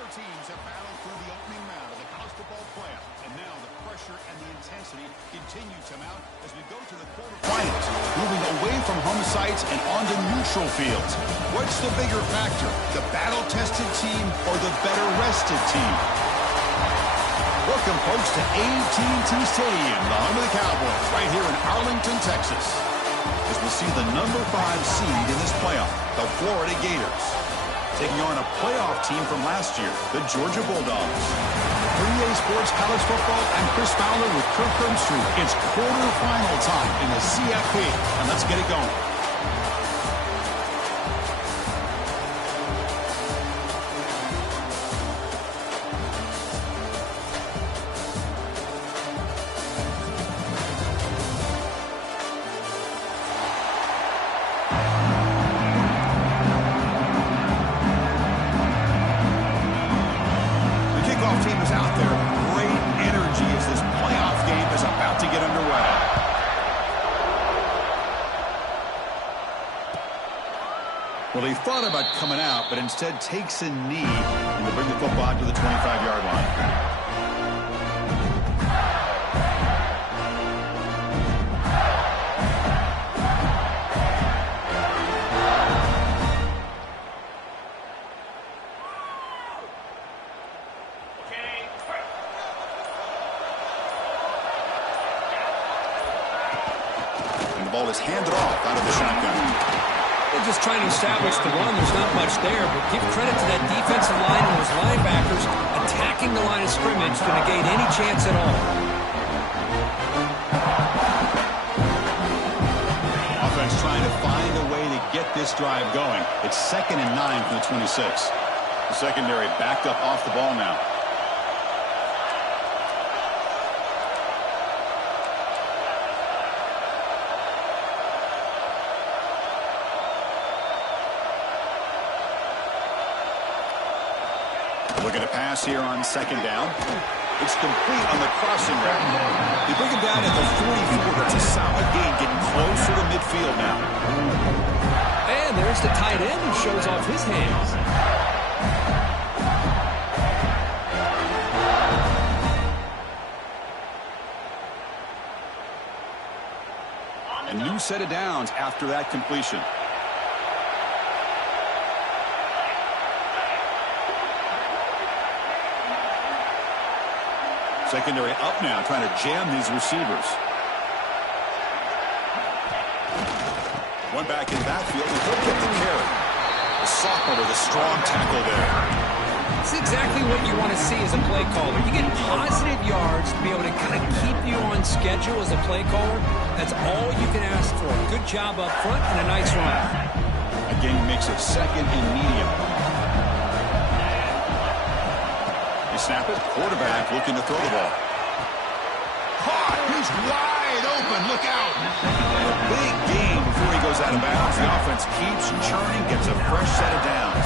Four teams have battled through the opening round of the college football playoff, and now the pressure and the intensity continue to mount as we go to the quarterfinals, moving away from home sites and onto neutral fields. What's the bigger factor, the battle-tested team or the better-rested team? Welcome, folks, to AT&T Stadium, the home of the Cowboys, right here in Arlington, Texas, as we see the number 5 seed in this playoff, the Florida Gators, taking on a playoff team from last year, the Georgia Bulldogs. For EA Sports College Football, I'm Chris Fowler with Kirk Herbstreit. It's quarterfinal time in the CFB, and let's get it going. Well, he thought about coming out, but instead takes a knee and will bring the football out to the 25-yard line. And the ball is handed off out of the shotgun. They're just trying to establish the run. There's not much there, but give credit to that defensive line and those linebackers attacking the line of scrimmage to negate any chance at all. Offense trying to find a way to get this drive going. It's 2nd and 9 from the 26. The secondary backed up off the ball now. Looking to pass here on 2nd down. It's complete on the crossing route. They bring him down at the 44. That's a solid gain, getting closer to midfield now. And there's the tight end who shows off his hands. A new set of downs after that completion. Secondary up now, trying to jam these receivers. One back in backfield, and he'll get the carry. The sophomore with a strong tackle there. It's exactly what you want to see as a play caller. You get positive yards to be able to kind of keep you on schedule as a play caller. That's all you can ask for. Good job up front and a nice run. Again, makes it 2nd and medium. Snap it. Quarterback looking to throw the ball. Caught. He's wide open. Look out. And a big gain before he goes out of bounds. The offense keeps churning, gets a fresh set of downs.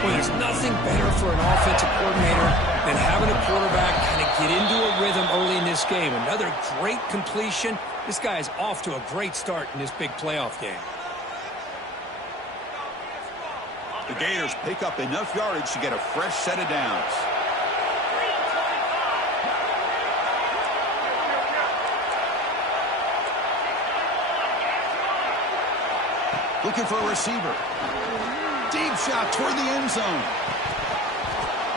Well, there's nothing better for an offensive coordinator than having a quarterback kind of get into a rhythm early in this game. Another great completion. This guy is off to a great start in this big playoff game. The Gators pick up enough yardage to get a fresh set of downs. Looking for a receiver. Deep shot toward the end zone.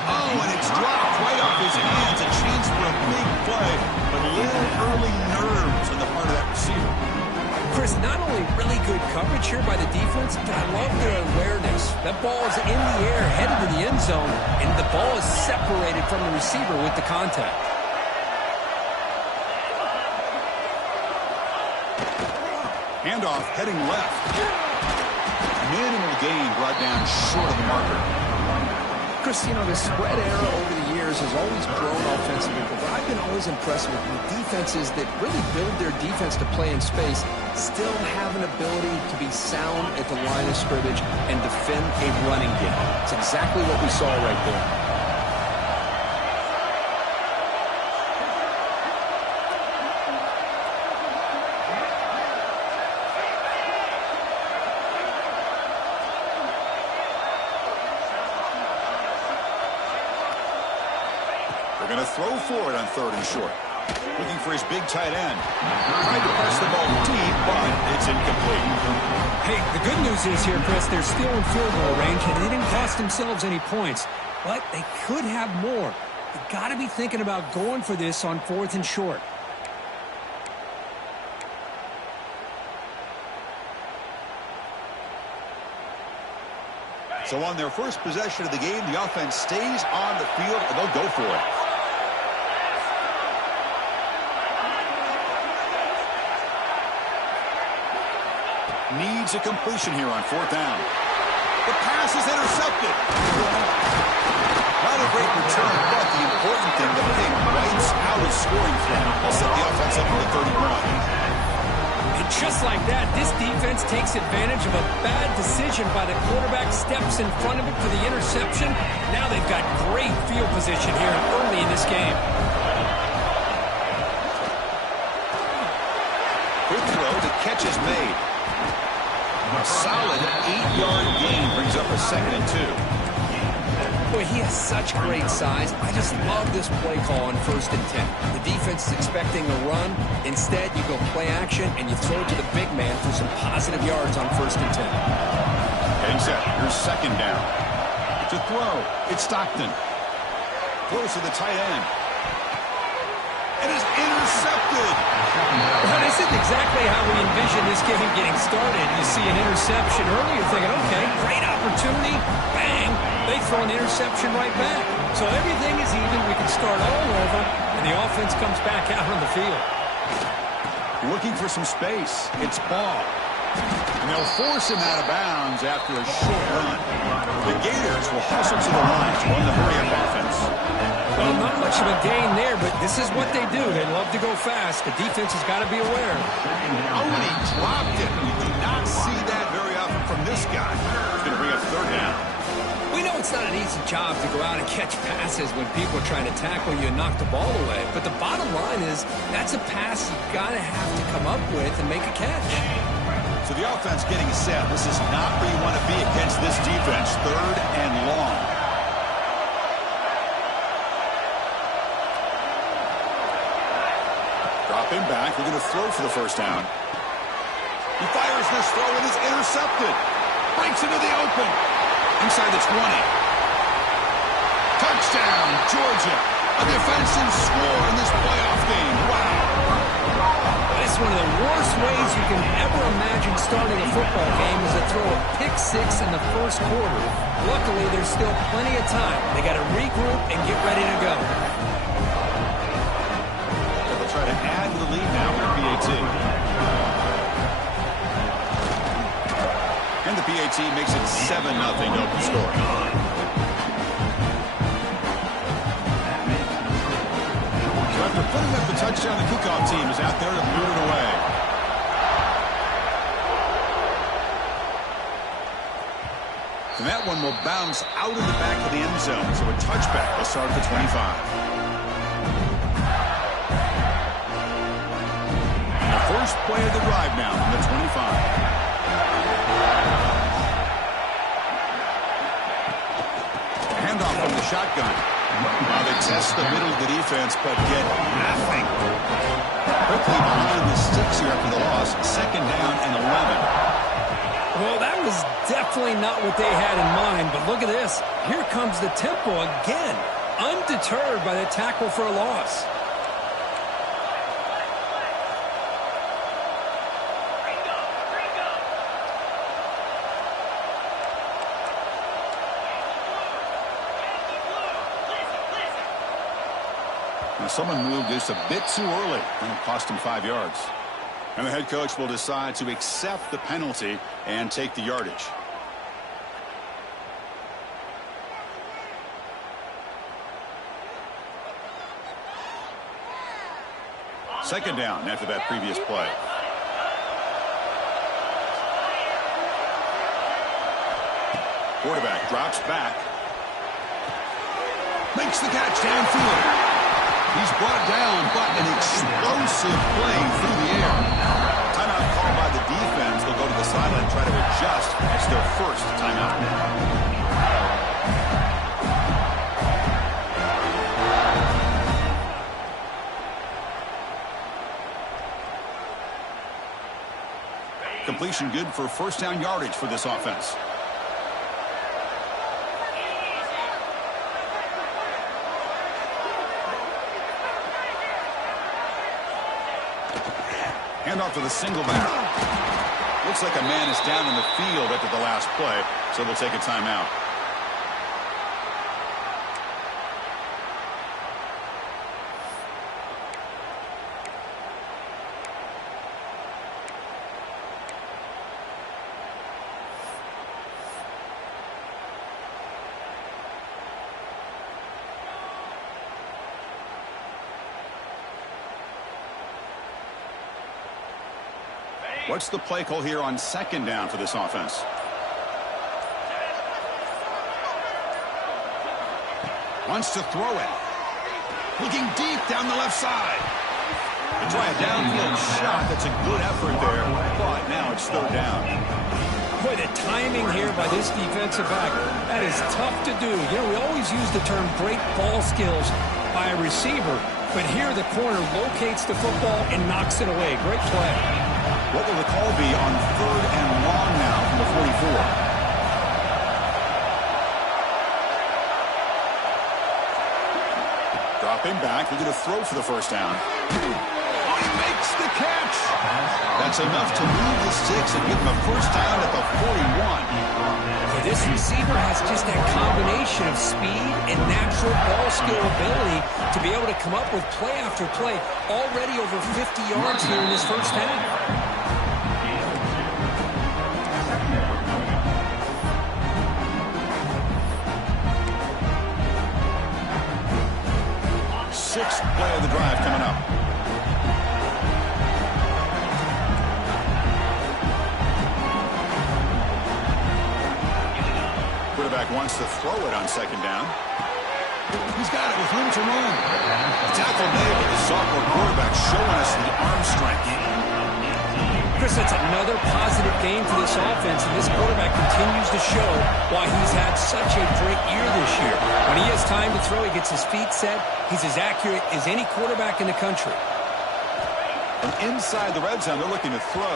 Oh, and it's dropped right off his hands. A chance for a big play, but a little early nerves on the part of that receiver. Chris, not only really good coverage here by the defense, but I love their awareness. That ball is in the air, headed to the end zone, and the ball is separated from the receiver with the contact. Handoff heading left. Minimal gain brought down short of the marker. Chris, you know, the spread era over the years has always grown offensively, but I've been always impressed with defenses that really build their defense to play in space, still have an ability to be sound at the line of scrimmage and defend a running game. It's exactly what we saw right there. going to throw for it on 3rd and short. Looking for his big tight end. Tried to press the ball deep, but it's incomplete. Hey, the good news is here, Chris, they're still in field goal range, and they didn't cost themselves any points. But they could have more. You got to be thinking about going for this on 4th and short. So on their first possession of the game, the offense stays on the field, and they'll go for it. Needs a completion here on 4th down. The pass is intercepted. Not a great return, but the important thing, the thing wipes out a scoring threat. They'll set the offense up for the 31. And just like that, this defense takes advantage of a bad decision by the quarterback, steps in front of it for the interception. Now they've got great field position here early in this game. Quick throw, the catch is made. A solid 8-yard gain brings up a 2nd and 2. Boy, he has such great size. I just love this play call on 1st and 10. The defense is expecting a run. Instead, you go play action, and you throw it to the big man for some positive yards on 1st and 10. Getting set. Here's 2nd down. To throw. It's Stockton. Throws to the tight end. It is intercepted. Well, this isn't exactly how we envisioned this game getting started. You see an interception early, you're thinking, okay, great opportunity. Bang. They throw an interception right back. So everything is even. We can start all over, and the offense comes back out on the field. Looking for some space. It's Ball. And they'll force him out of bounds after a short run. The Gators will hustle to the line to run the hurry-up offense. Well, not much of a gain there, but this is what they do. They love to go fast. The defense has got to be aware. Oh, and he dropped it. We do not see that very often from this guy. He's going to bring up 3rd down. We know it's not an easy job to go out and catch passes when people are trying to tackle you and knock the ball away. But the bottom line is that's a pass you've got to have to come up with and make a catch. So the offense getting set. This is not where you want to be against this defense. 3rd and long. Dropping back. We're going to throw for the 1st down. He fires this throw and is intercepted. Breaks into the open. Inside the 20. Touchdown, Georgia. A defensive score in this playoff game. Wow. It's one of the worst ways you can ever imagine starting a football game is to throw a pick-6 in the 1st quarter. Luckily, there's still plenty of time. They got to regroup and get ready to go. They'll try to add to the lead now with the PAT. And the PAT makes it 7-0 open score. So after putting up the touchdown, the kickoff team is out there to boot it away. And that one will bounce out of the back of the end zone. So a touchback will start at the 25. And the first play of the drive now from the 25. Handoff from the shotgun. Now they test the middle of the defense, but get nothing. Quickly behind the sticks here after the loss. 2nd down and 11. Well, that was definitely not what they had in mind, but look at this. Here comes the tempo again. Undeterred by the tackle for a loss. Now someone moved this a bit too early, and it cost him 5 yards. And the head coach will decide to accept the penalty and take the yardage. Second down after that previous play. Quarterback drops back. Makes the catch downfield. He's brought down, but an explosive play through the air. Timeout called by the defense. They'll go to the sideline and try to adjust. It's their first timeout. completion good for first down yardage for this offense. Handoff to the single back. Looks like a man is down in the field after the last play, so they'll take a timeout. What's the play call here on second down for this offense? Wants to throw it. Looking deep down the left side. They try a downfield shot. That's a good effort there, but now it's third down. Boy, the timing here by this defensive back, that is tough to do. You know, we always use the term great ball skills by a receiver, but here the corner locates the football and knocks it away. Great play. What will the call be on third and long now from the 44? Dropping back, they're going to throw for the first down. Oh, he makes the catch! That's enough to move the sticks and give him a first down at the 41. Yeah, this receiver has just that combination of speed and natural ball skill ability to be able to come up with play after play. Already over 50 yards here in this first half. Sixth play of the drive coming up. Quarterback wants to throw it on second down. He's got it with room to run. Tackle made, but the sophomore quarterback showing us the arm strength. Chris, that's another positive game for this offense, and this quarterback continues to show why he's had such a great year this year. When he has time to throw, he gets his feet set. He's as accurate as any quarterback in the country. From inside the red zone, they're looking to throw.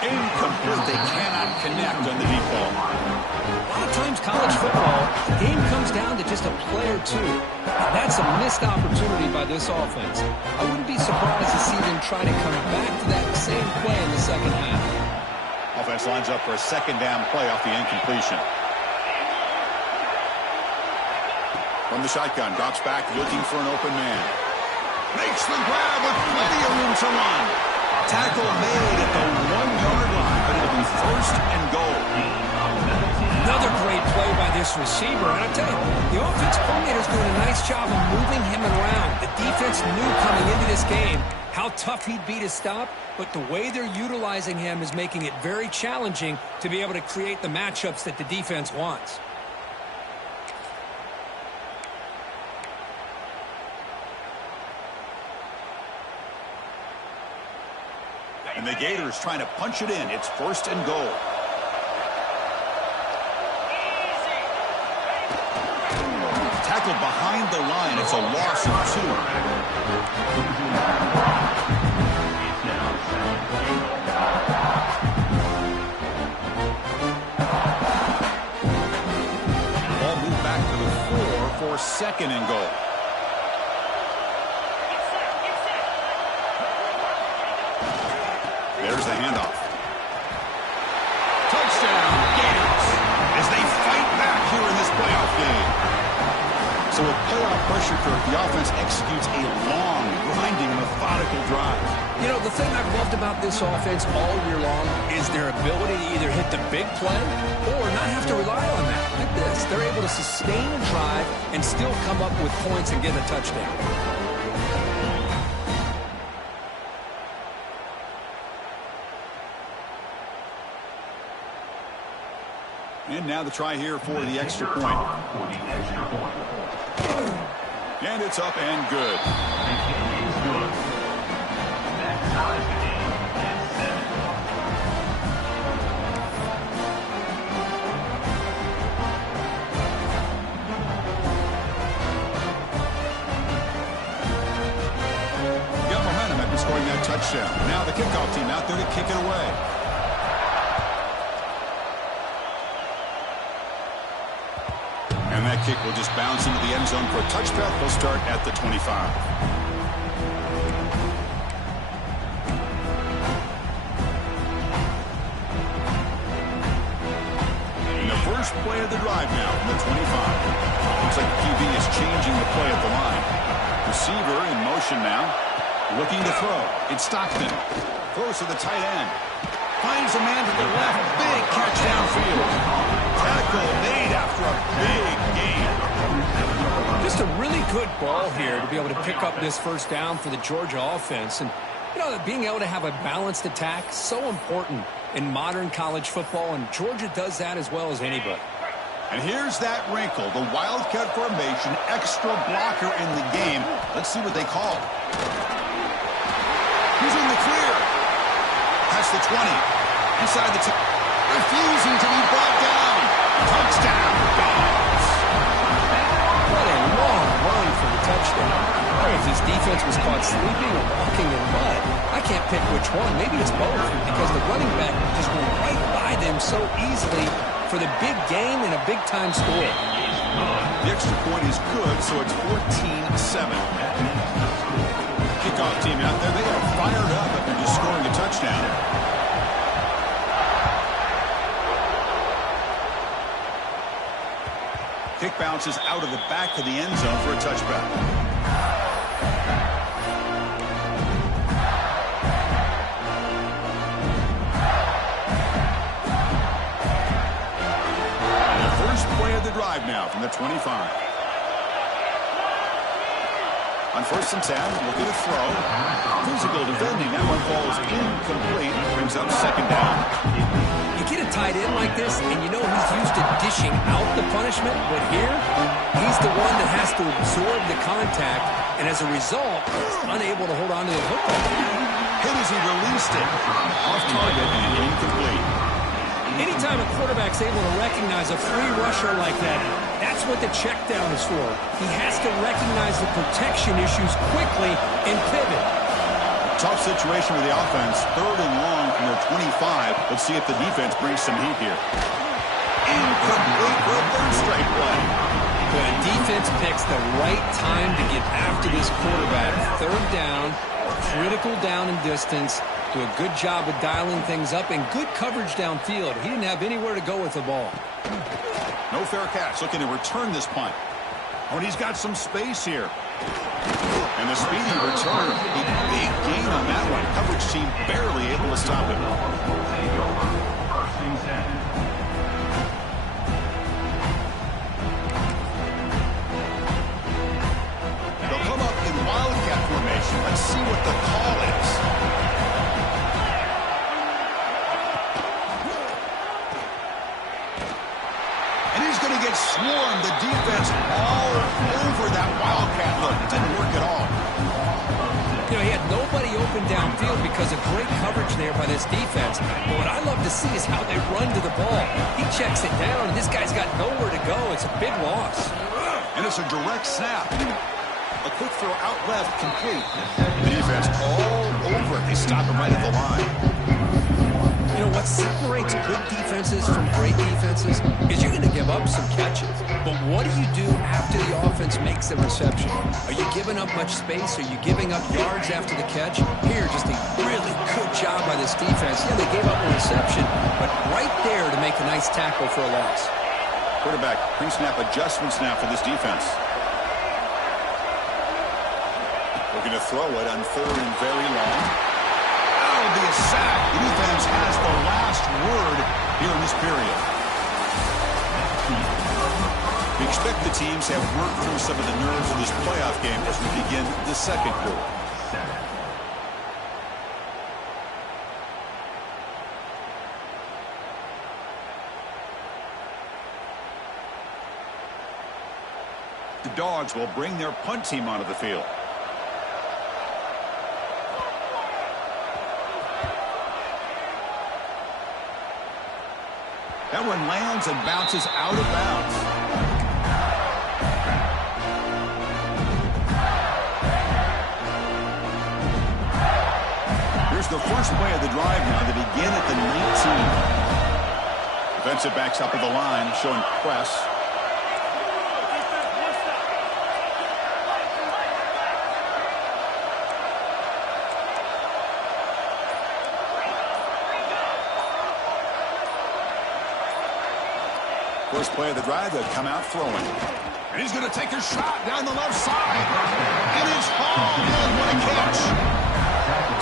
Incomplete. They cannot connect on the deep ball. A lot of times college football, the game comes down to just a play or two. And that's a missed opportunity by this offense. I wouldn't be surprised to see them try to come back to that same play in the second half. Offense lines up for a second down play off the incompletion. From the shotgun, drops back, looking for an open man. Makes the grab with plenty of room to run. Tackle made at the 1-yard line, but it'll be first and goal. Another great play by this receiver. And I tell you, the offense coordinator's doing a nice job of moving him around. The defense knew coming into this game how tough he'd be to stop, but the way they're utilizing him is making it very challenging to be able to create the matchups that the defense wants. And the Gators trying to punch it in. It's first and goal. Tackled behind the line. It's a loss of 2. Ball moved back to the 4 for second and goal. There's the handoff. Touchdown, Gators, as they fight back here in this playoff game. So with playoff pressure, Kirk, the offense executes a long, grinding, methodical drive. You know, the thing I've loved about this offense all year long is their ability to either hit the big play or not have to rely on that. Like this, they're able to sustain a drive and still come up with points and get a touchdown. And now the try here for the extra point. And it's up and good. Got momentum after scoring that touchdown. Now the kickoff team out there to kick it away. And that kick will just bounce into the end zone for a touchdown. He'll start at the 25. First play of the drive now from the 25. Looks like the QB is changing the play at the line. Receiver in motion now. Looking to throw. It's Stockton. Throws to the tight end. Finds a man to the left. Big catch downfield. Tackle made after a big gain. Just a really good ball here to be able to pick up this first down for the Georgia offense. And, you know, being able to have a balanced attack, so important in modern college football, and Georgia does that as well as anybody. And here's that wrinkle, the Wildcat formation, extra blocker in the game. Let's see what they call. He's in the clear. Past the 20. Inside the 10. Refusing to be brought down. Touchdown. Dogs. What a long run for the touchdown. I don't know if his defense was caught sleeping or walking in mud. I can't pick which one. Maybe it's both, because the running back just went right by them so easily for the big game and a big-time score. The extra point is good, so it's 14-7. Kickoff team out there, they are fired up after just scoring a touchdown. Kick bounces out of the back of the end zone for a touchback. Drive now from the 25. On 1st and 10, looking to throw. Physical defending. That one falls incomplete. Brings up 2nd down. You get a tight end like this, and you know he's used to dishing out the punishment, but here, he's the one that has to absorb the contact, and as a result, he's unable to hold on to the football. Hit as he released it. Off target and incomplete. Anytime a quarterback's able to recognize a free rusher like that, that's what the check down is for. He has to recognize the protection issues quickly and pivot. Tough situation with the offense. 3rd and long from their 25. Let's see if the defense brings some heat here. Incomplete for a 3rd straight play. The defense picks the right time to get after this quarterback. 3rd down, critical down and distance. Do a good job of dialing things up and good coverage downfield. He didn't have anywhere to go with the ball. No fair catch. Looking to return this punt. Oh, and he's got some space here. And the speedy return. A big gain on that one. Coverage team barely able to stop him. They'll come up in Wildcat formation. Let's see what the call is. Swarmed the defense all over that Wildcat look. It didn't work at all. You know, he had nobody open downfield because of great coverage there by this defense. But what I love to see is how they run to the ball. He checks it down, and this guy's got nowhere to go. It's a big loss. And it's a direct snap. A quick throw out left, complete. The defense all over it. They stop him right at the line. You know, what separates good defenses from great defenses is you're going to give up some catches. But what do you do after the offense makes the reception? Are you giving up much space? Are you giving up yards after the catch? Here, just a really good job by this defense. Yeah, they gave up a reception, but right there to make a nice tackle for a loss. Quarterback, pre-snap adjustments now for this defense. Looking to throw it on 3rd and very long. That'll be a sack. The defense has the last word here in this period. We expect the teams to have worked through some of the nerves of this playoff game as we begin the 2nd quarter. The Dogs will bring their punt team onto the field. That one lands and bounces out of bounds. Here's the first play of the drive now. They begin at the 19. Defensive backs up at the line, showing press. First play of the drive, they'll come out throwing. And he's going to take a shot down the left side. And it's hauled in. What a catch.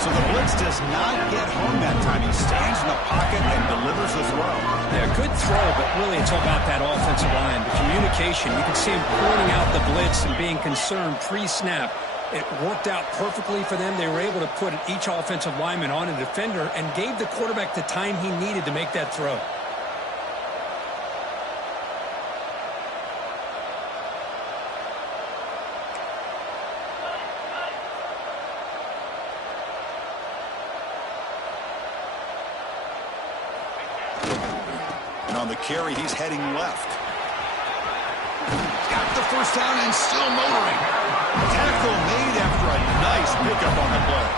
So the blitz does not get home that time. He stands in the pocket and delivers the throw. Yeah, good throw, but really it's all about that offensive line. The communication, you can see him pointing out the blitz and being concerned pre-snap. It worked out perfectly for them. They were able to put each offensive lineman on a defender and gave the quarterback the time he needed to make that throw. And on the carry, he's heading left. Got the first down and still motoring. Tackle made after a nice pickup on the play.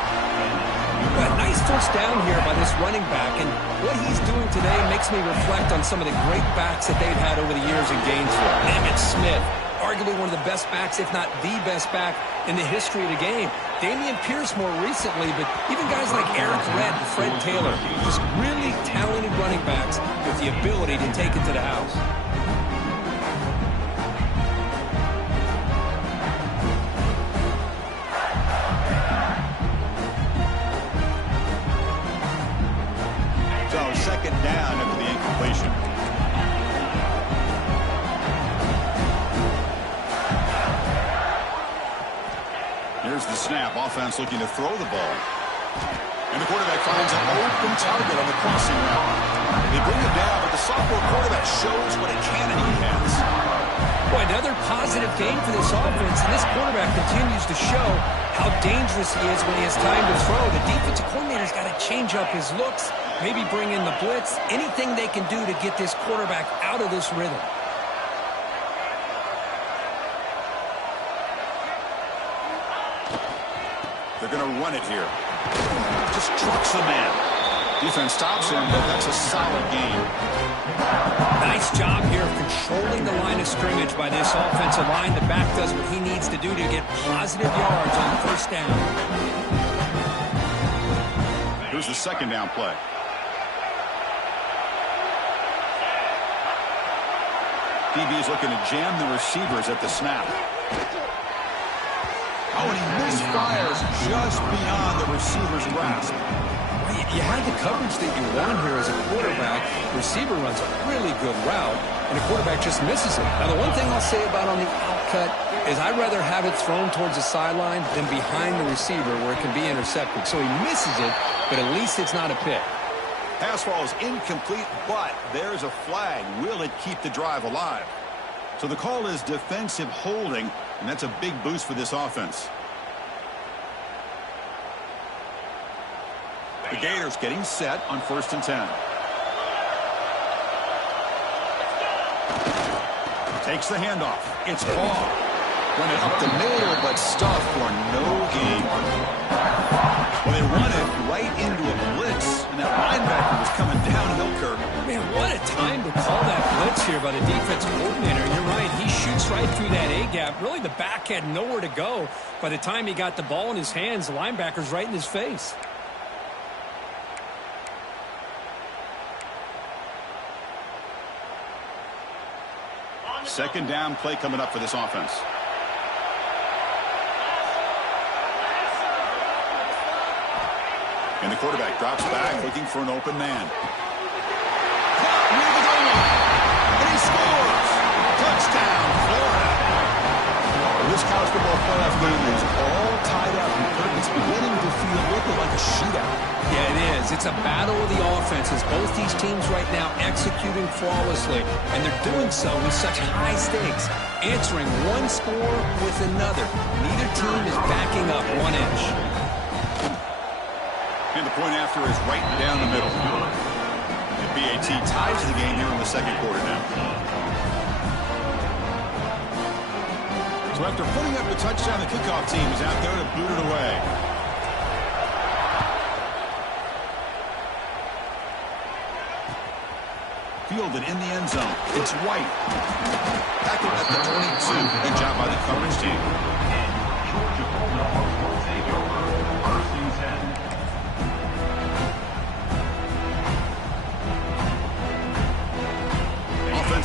A nice first down here by this running back, and what he's doing today makes me reflect on some of the great backs that they've had over the years in Gainesville. Emmitt Smith, arguably one of the best backs, if not the best back in the history of the game. Damian Pierce more recently, but even guys like Eric Redd and Fred Taylor, just really talented running backs with the ability to take it to the house. Second down after the incompletion. Here's the snap. Offense looking to throw the ball. And the quarterback finds an open target on the crossing route. They bring it down, but the sophomore quarterback shows what a cannon he has. Boy, another positive game for this offense, and this quarterback continues to show how dangerous he is when he has time to throw. The defensive coordinator's got to change up his looks, maybe bring in the blitz, anything they can do to get this quarterback out of this rhythm. They're going to run it here. Just trucks the man. Defense stops him, but that's a solid game. Nice job here of controlling the line of scrimmage by this offensive line. The back does what he needs to do to get positive yards on first down. Here's the second down play. DB's looking to jam the receivers at the snap. Oh, and he misfires just beyond the receiver's grasp. You had the coverage that you want here as a quarterback. The receiver runs a really good route, and the quarterback just misses it. Now, the one thing I'll say about on the outcut is I'd rather have it thrown towards the sideline than behind the receiver where it can be intercepted. So he misses it, but at least it's not a pick. Pass ball is incomplete, but there's a flag. Will it keep the drive alive? So the call is defensive holding, and that's a big boost for this offense. The Gators getting set on 1st and 10. Takes the handoff. It's Paul. Run it up the middle, but stuffed for no gain. Well, they run it right into a blitz, and that linebacker was coming downhill, Kirk. Man, what a time to call that blitz here by the defensive coordinator. You're right. He shoots right through that A-gap. Really, the back had nowhere to go. By the time he got the ball in his hands, the linebacker's right in his face. Second down play coming up for this offense. And the quarterback drops back looking for an open man. Caught near the goal line. And he scores. Touchdown, Florida. This college football playoff game is all tied up. It's beginning to feel a little bit like a shootout. Yeah, it is. It's a battle of the offenses. Both these teams right now executing flawlessly, and they're doing so with such high stakes, answering one score with another. Neither team is backing up 1 inch. And the point after is right down the middle. And BAT ties the game here in the second quarter now. So after putting up the touchdown, the kickoff team is out there to boot it away. Fielded in the end zone. It's White. Tackled at the 22. Good job by the coverage team.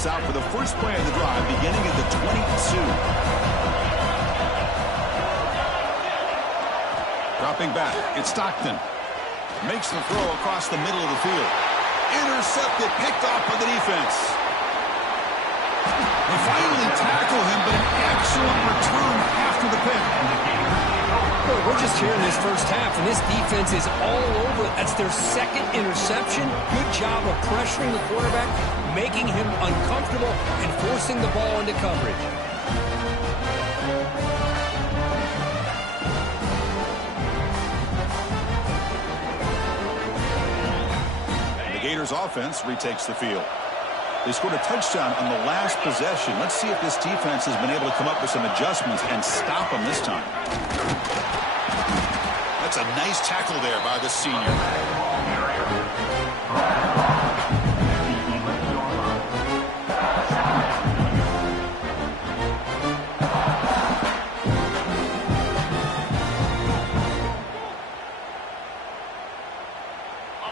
sets out for the first play of the drive, beginning at the 22. Dropping back, it's Stockton. Makes the throw across the middle of the field. Intercepted, picked off by the defense. They finally tackle him, but an excellent return after the pick. Well, we're just here in this first half, and this defense is all over. That's their second interception. Good job of pressuring the quarterback, making him uncomfortable, and forcing the ball into coverage. The Gators offense retakes the field. They scored a touchdown on the last possession. Let's see if this defense has been able to come up with some adjustments and stop them this time. That's a nice tackle there by the senior.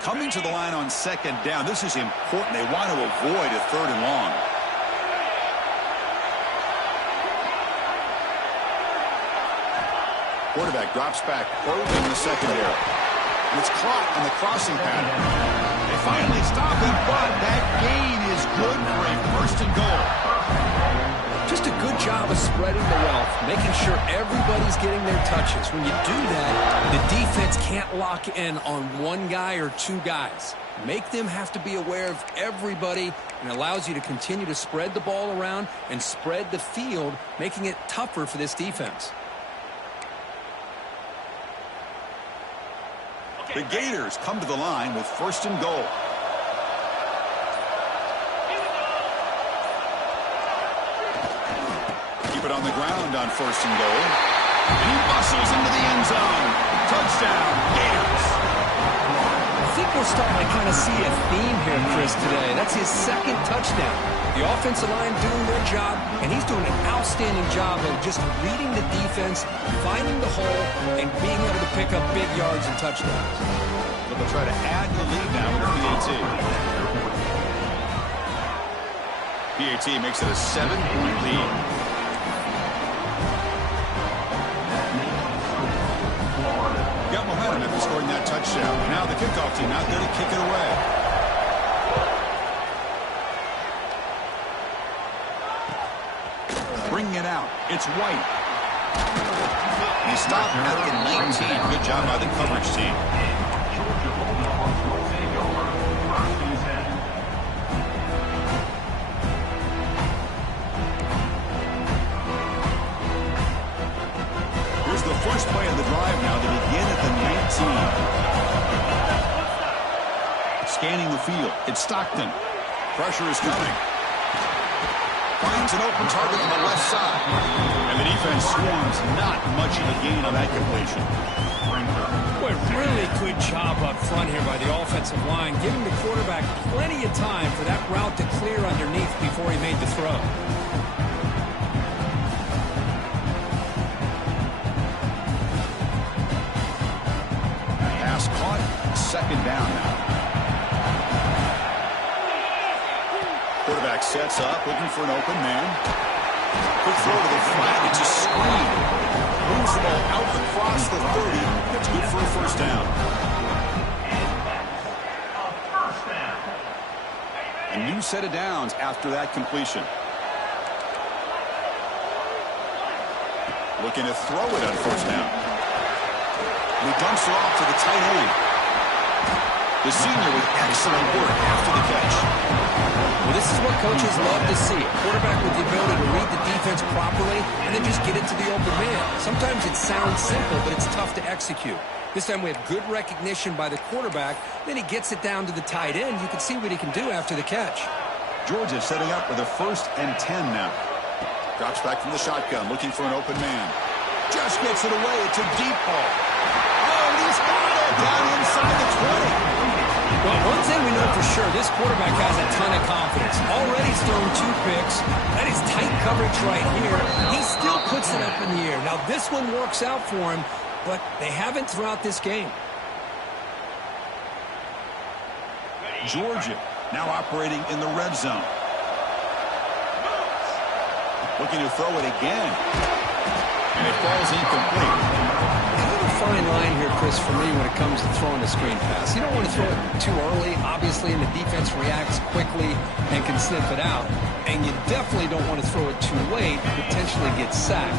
Coming to the line on second down. This is important. They want to avoid a third and long. Quarterback drops back, probing the secondary. And it's caught on the crossing pattern. They finally stop him, but that gain is good for a first and goal. Just a good job of spreading the wealth, making sure everybody's getting their touches. When you do that, the defense can't lock in on one guy or two guys. Make them have to be aware of everybody, and allows you to continue to spread the ball around and spread the field, making it tougher for this defense. The Gators come to the line with first and goal. Keep it on the ground on first and goal. And he bustles into the end zone. Touchdown, Gators. I think we're starting to kind of see a theme here, Chris, today. That's his second touchdown. The offensive line doing their job, and he's doing an outstanding job of just reading the defense, finding the hole, and being able to pick up big yards and touchdowns. But they'll try to add to the lead now with PAT. PAT makes it a 7-point lead. Got momentum after scoring that touchdown. Now the kickoff team out there to kick it away. Bringing it out. It's White. He stopped at the 19. Good job by the coverage team. Here's the first play of the drive now to begin at the 19. Scanning the field. It's Stockton. Pressure is coming. Finds an open target on the left side. And the defense swarms. Not much of a gain on that completion. Boy, really good job up front here by the offensive line, giving the quarterback plenty of time for that route to clear underneath before he made the throw. Pass caught. Second down now. Quarterback sets up, looking for an open man. Quick throw to the flat. It's a screen. Moves the ball out across the 30. It's good for a first down. A new set of downs after that completion. Looking to throw it on first down. And he dumps it off to the tight end. The senior with excellent work after the catch. Well, this is what coaches love to see. A quarterback with the ability to read the defense properly and then just get it to the open man. Sometimes it sounds simple, but it's tough to execute. This time we have good recognition by the quarterback. Then he gets it down to the tight end. You can see what he can do after the catch. Georgia setting up with a 1st and 10 now. Drops back from the shotgun, looking for an open man. Just gets it away. It's a deep ball. Oh, and he's got it down inside the 20. Well, one thing we know for sure, this quarterback has a ton of confidence. Already he's thrown 2 picks. That is tight coverage right here. He still puts it up in the air. Now, this one works out for him, but they haven't throughout this game. Georgia now operating in the red zone. Looking to throw it again. And it falls incomplete. Kind of a fine line here, Chris, for me when it comes to throwing a screen pass. You don't want to throw it too early, obviously, and the defense reacts quickly and can sniff it out. And you definitely don't want to throw it too late, potentially get sacked.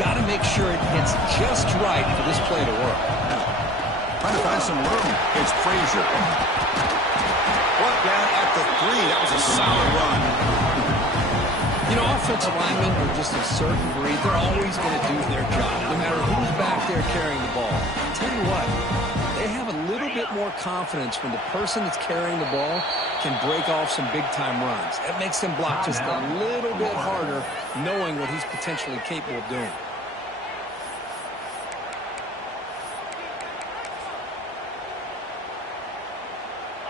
Got to make sure it hits just right for this play to work. Trying to find some room. It's Frazier. Brought down at the 3. That was a solid run. You know, offensive linemen are just a certain breed. They're always going to do their job, no matter who's back there carrying the ball. I'll tell you what, they have a little bit more confidence when the person that's carrying the ball can break off some big-time runs. That makes them block just a little bit harder, knowing what he's potentially capable of doing.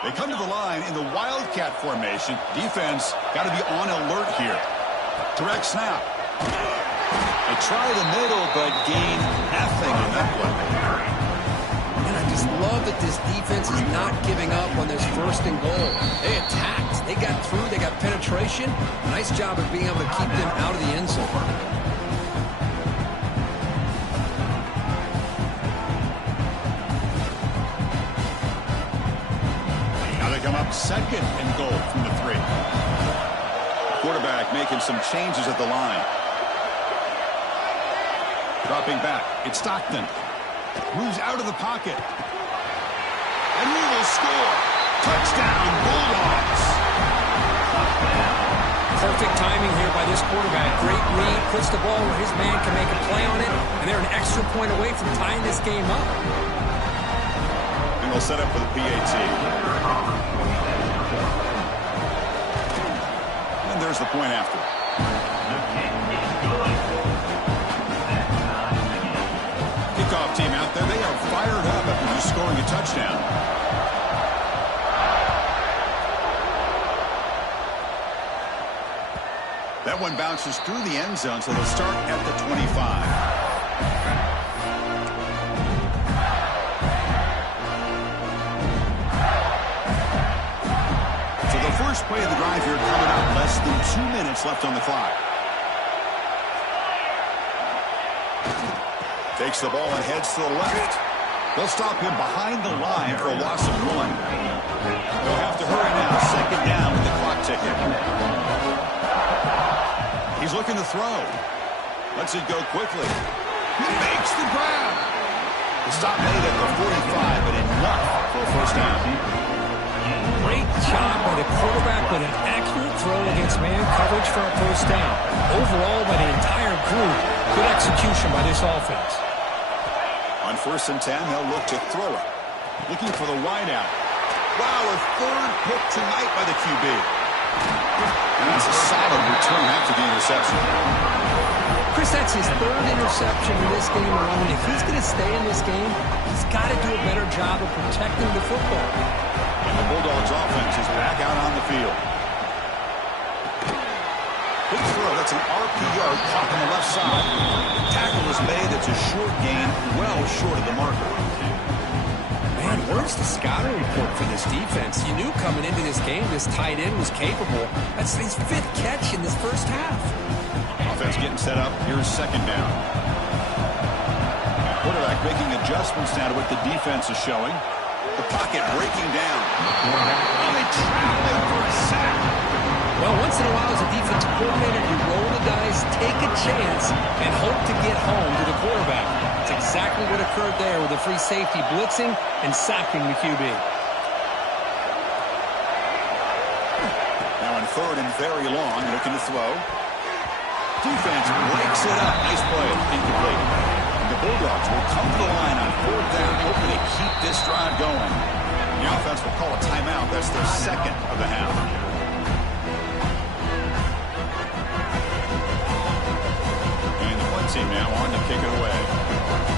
They come to the line in the Wildcat formation. Defense got to be on alert here. Direct snap. They try the middle, but gain nothing on that play. And I just love that this defense is not giving up on this 1st and goal. They attacked. They got through. They got penetration. Nice job of being able to keep them out of the end zone. Come up 2nd and goal from the 3. Quarterback making some changes at the line. Dropping back. It's Stockton. Moves out of the pocket. And he will score. Touchdown, Bulldogs. Perfect timing here by this quarterback. Great read. Puts the ball where his man can make a play on it. And they're an extra point away from tying this game up. And they'll set up for the PAT. There's the point after. Kickoff team out there. They are fired up after just scoring a touchdown. That one bounces through the end zone, so they'll start at the 25. First play of the drive here coming up. Less than 2 minutes left on the clock. Takes the ball and heads to the left. They'll stop him behind the line for a loss of 1. They'll have to hurry now. 2nd down with the clock ticking. He's looking to throw. Lets it go quickly. He makes the grab. The stop made at the 45, but enough for a 1st down. Great job by the quarterback with an accurate throw against man coverage for a 1st down. Overall, by the entire group, good execution by this offense. On 1st and 10, they'll look to throw it. Looking for the wideout. Wow, a 3rd pick tonight by the QB. And that's a solid return after the interception. Chris, that's his 3rd interception in this game alone. If he's going to stay in this game, he's got to do a better job of protecting the football. And the Bulldogs offense is back out on the field. Big throw. That's an RPO caught on the left side. Tackle is made. It's a short gain, well short of the marker. Man, where's the scouting report for this defense? You knew coming into this game this tight end was capable. That's his 5th catch in this 1st half. Offense getting set up. Here's 2nd down. Quarterback making adjustments now to what the defense is showing. The pocket breaking down. And they traveling for a sack. Well, once in a while as a defensive coordinator, you roll the dice, take a chance, and hope to get home to the quarterback. That's exactly what occurred there with the free safety blitzing and sacking the QB. Now on 3rd and very long, looking to throw. Defense breaks it up. Nice play. Incomplete. The Bulldogs will come to the line on 4th down, hoping to keep this drive going. The offense will call a timeout. That's their 2nd of the half. And the punt team now on to kick it away.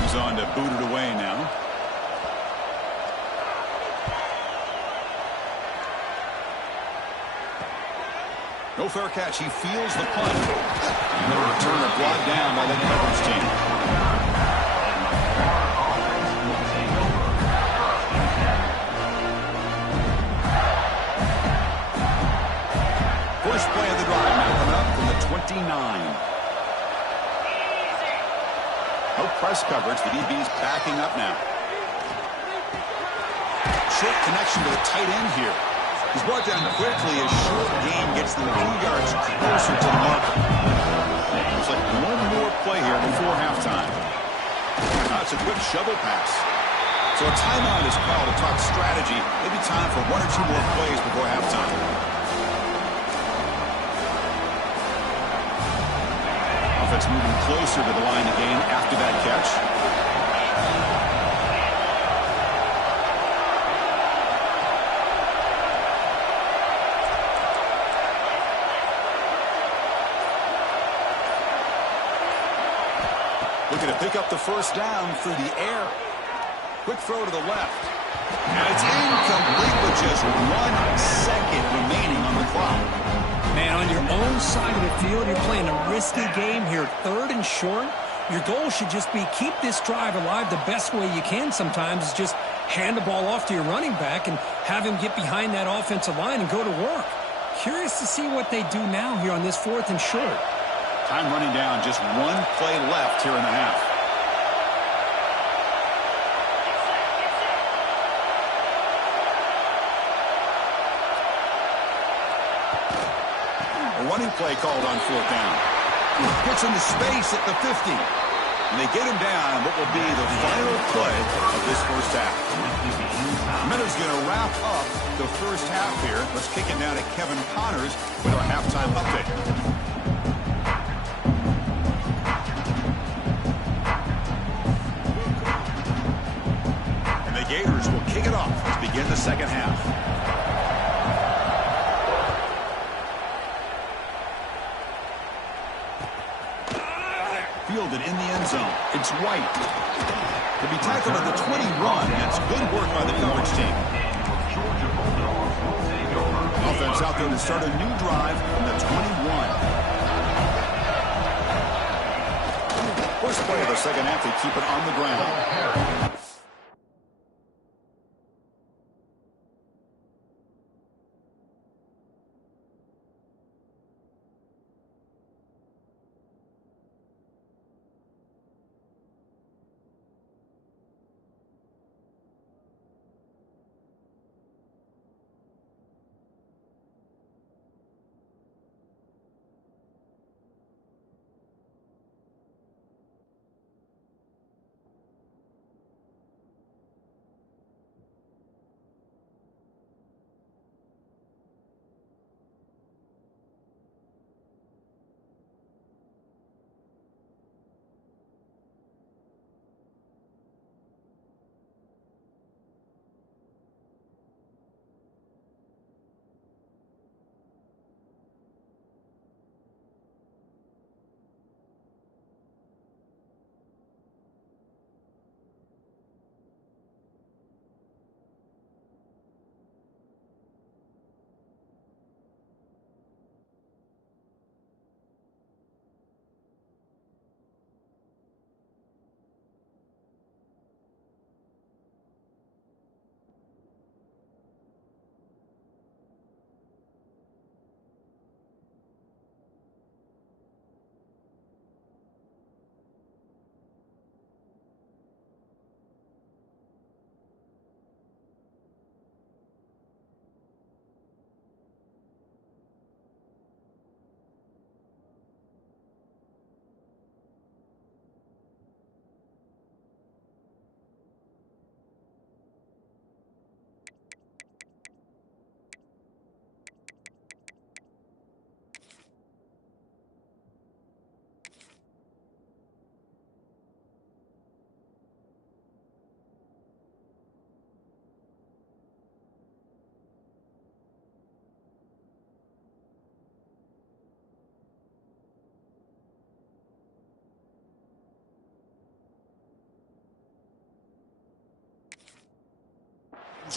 He's on to boot it away now. No fair catch. He feels the punt. And the returner brought down by the coverage team. First play of the drive now coming up from the 29. press coverage. The DB's backing up now. Short connection to the tight end here. He's brought down quickly as short gain gets them a few yards closer to the marker. Looks like one more play here before halftime. Now it's a quick shovel pass. So a timeout is called to talk strategy. Maybe time for one or two more plays before halftime. Offense moving closer to the line again after that catch. Looking to pick up the first down through the air. Quick throw to the left. And it's incomplete with just 1 second remaining on the clock. Man, on your own side of the field, you're playing a risky game here. 3rd and short. Your goal should just be keep this drive alive the best way you can sometimes is just hand the ball off to your running back and have him get behind that offensive line and go to work. Curious to see what they do now here on this 4th and short. Time running down, just 1 play left here in the half. A running play called on 4th down. Gets into space at the 50. And they get him down what will be the final play of this first half. Minutes going to wrap up the first half here. Let's kick it now to Kevin Connors with our halftime update. Gators will kick it off to begin the second half. Fielded in the end zone. It's White. To be tackled at the 21. That's good work by the coverage team. Offense out there to start a new drive from the 21. First play of the second half, they keep it on the ground.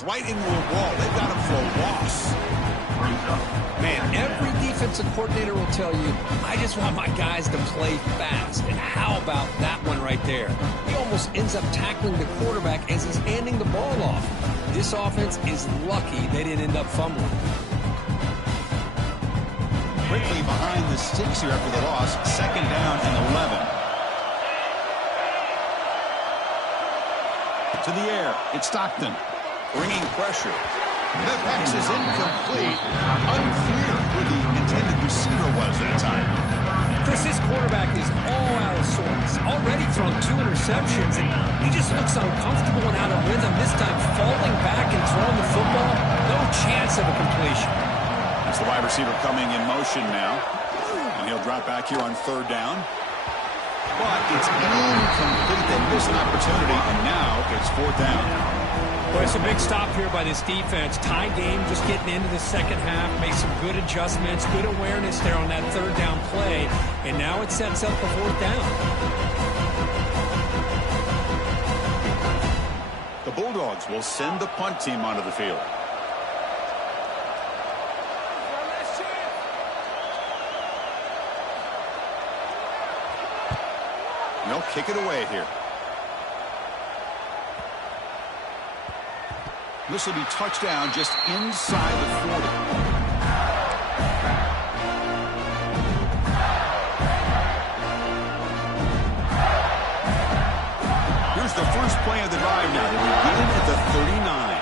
Right into a wall. They've got him for a loss. Man, every defensive coordinator will tell you, I just want my guys to play fast. And how about that one right there? He almost ends up tackling the quarterback as he's handing the ball off. This offense is lucky they didn't end up fumbling. Quickly behind the sticks here after the loss. 2nd down and 11. To the air. It's Stockton. Bringing pressure. The pass is incomplete. Unclear who the intended receiver was that time. Chris, this quarterback is all out of sorts. Already thrown 2 interceptions, and he just looks uncomfortable and out of rhythm. This time falling back and throwing the football. No chance of a completion. That's the wide receiver coming in motion now. And he'll drop back here on 3rd down. But it's incomplete. They miss an opportunity, and now it's 4th down. Well, it's a big stop here by this defense. Tie game, just getting into the second half. Made some good adjustments, good awareness there on that 3rd down play. And now it sets up the 4th down. The Bulldogs will send the punt team onto the field. They'll kick it away here. This will be touchdown just inside the 40. Here's the first play of the drive now. They begin at the 39.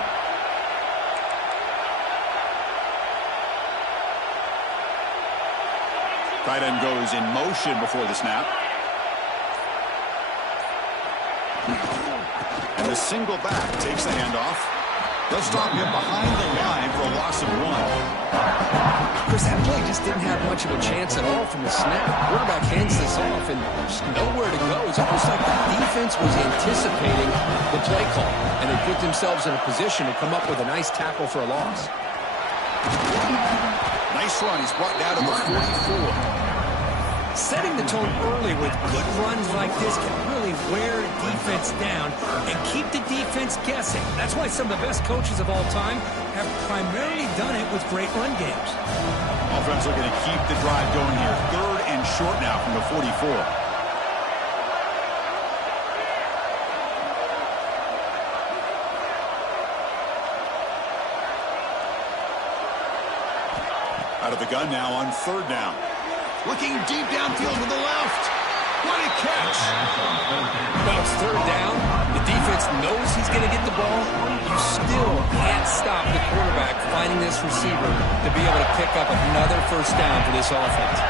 Tight end goes in motion before the snap. And the single back takes the handoff. They'll stop him behind the line for a loss of 1. Chris, that play just didn't have much of a chance at all from the snap. Quarterback hands this off, and there's nowhere to go. It's almost like the defense was anticipating the play call, and they put themselves in a position to come up with a nice tackle for a loss. Nice run. He's brought down to the 44. Setting the tone early with good runs like this can really wear defense down and keep the defense guessing. That's why some of the best coaches of all time have primarily done it with great run games. Offense looking to keep the drive going here. 3rd and short now from the 44. Out of the gun now on 3rd down. Looking deep downfield to the left. What a catch. Well, it's 3rd down. The defense knows he's going to get the ball. You still can't stop the quarterback finding this receiver to be able to pick up another 1st down for this offense.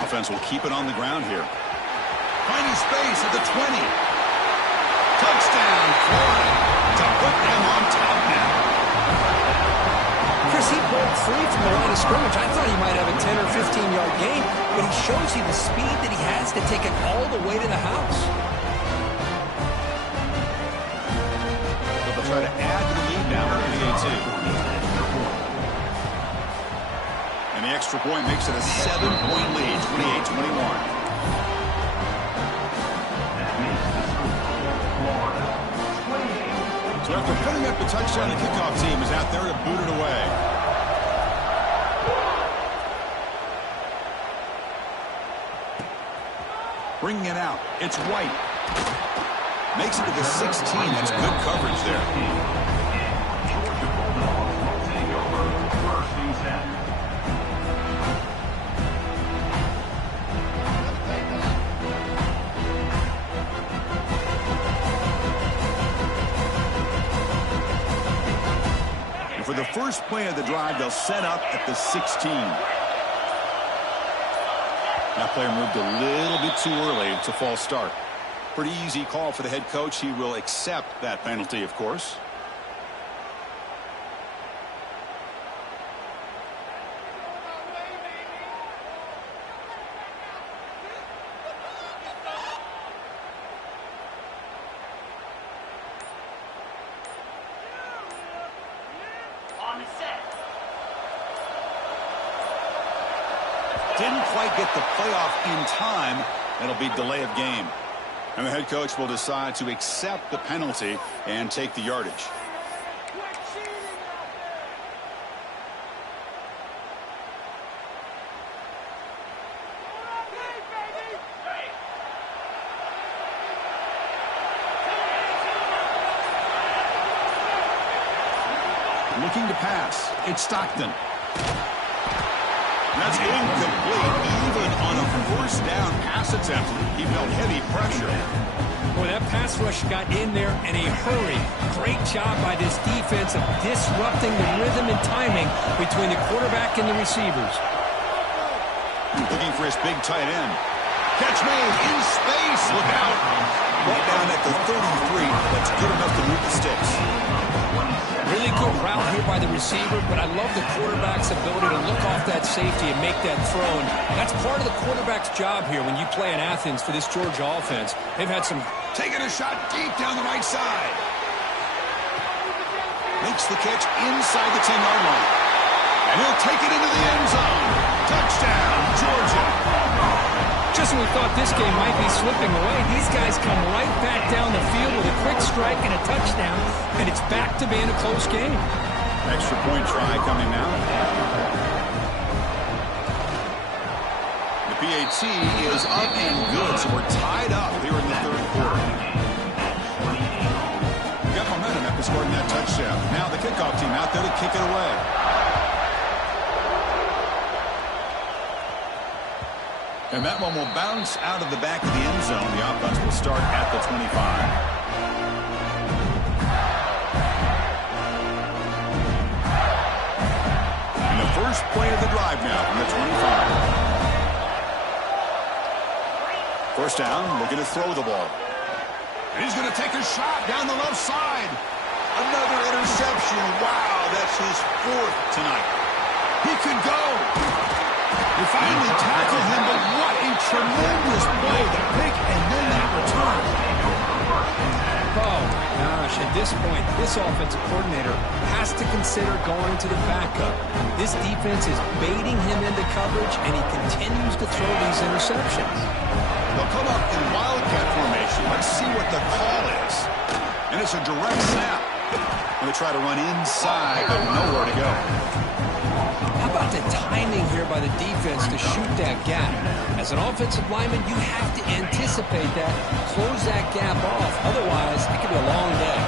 Offense will keep it on the ground here. Finding space at the 20. Touchdown, Florida, to put them on top now. Chris, he broke free from the line of scrimmage. I thought he might have a 10 or 15-yard gain, but he shows you the speed that he has to take it all the way to the house. They'll try to add to the lead now at the 18. And the extra point makes it a 7-point lead, 28-21. So after putting up the touchdown, the kickoff team is out there to boot it away. Bringing it out, it's White. Makes it to the 16. That's good coverage there. For the first play of the drive, they'll set up at the 16. That player moved a little bit too early. It's a false start. Pretty easy call for the head coach. He will accept that penalty, of course. Didn't quite get the playoff in time. That'll be delay of game. And the head coach will decide to accept the penalty and take the yardage. looking to pass. It's Stockton. That's incomplete. Even on a first down pass attempt, he felt heavy pressure. Boy, that pass rush got in there in a hurry. Great job by this defense of disrupting the rhythm and timing between the quarterback and the receivers. Looking for his big tight end. Catch made in space. Look out. Brought down at the 33. That's good enough to move the sticks. Really good route here by the receiver, but I love the quarterback's ability to look off that safety and make that throw. And that's part of the quarterback's job here when you play in Athens for this Georgia offense. They've had some... Taking a shot deep down the right side. Makes the catch inside the 10-yard line. And he'll take it into the end zone. Touchdown, Georgia. Just when we thought this game might be slipping away, these guys come right back down the field with a quick strike and a touchdown, and it's back to being a close game. Extra point try coming now. The PAT is up and good, so we're tied up here in the third quarter. We got momentum after scoring that touchdown. Now the kickoff team out there to kick it away. And that one will bounce out of the back of the end zone. The offense will start at the 25. And the first play of the drive now from the 25. First down, looking to throw the ball. And he's going to take a shot down the left side. Another interception. Wow, that's his fourth tonight. He could go. They finally tackled him, but what a tremendous play. The pick and then that return. Oh, my gosh. At this point, this offensive coordinator has to consider going to the backup. This defense is baiting him into coverage, and he continues to throw these interceptions. They'll come up in wildcat formation. Let's see what the call is. And it's a direct snap. Going to try to run inside, but nowhere to go. How about the timing here by the defense to shoot that gap? As an offensive lineman, you have to anticipate that, close that gap off. Otherwise, it could be a long day.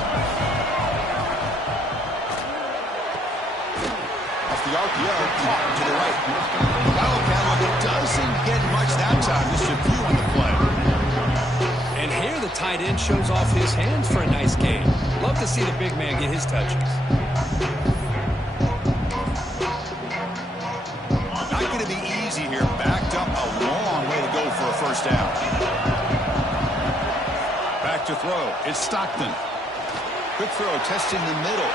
Off the RPO, caught to the right. The wildcat doesn't get much that time. This is a few on the play. And here the tight end shows off his hands for a nice game. Love to see the big man get his touches. Not going to be easy here. Backed up a long way to go for a first down. Back to throw. It's Stockton. Quick throw, testing the middle.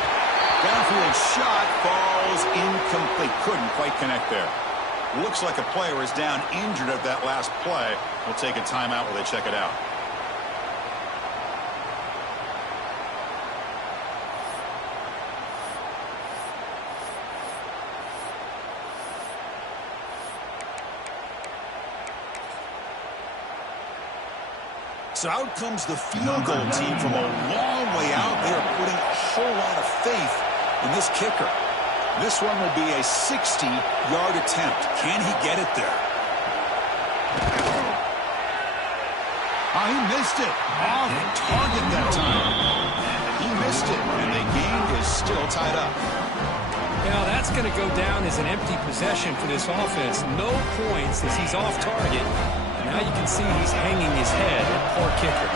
Downfield shot falls incomplete. Couldn't quite connect there. Looks like a player is down injured at that last play. We'll take a timeout while they check it out. So out comes the field goal team from a long way out. They are putting a whole lot of faith in this kicker. This one will be a 60-yard attempt. Can he get it there? Oh, he missed it. Off target that time. He missed it, and the game is still tied up. Now that's going to go down as an empty possession for this offense. No points as he's off target. Now you can see he's hanging his head. Poor kicker.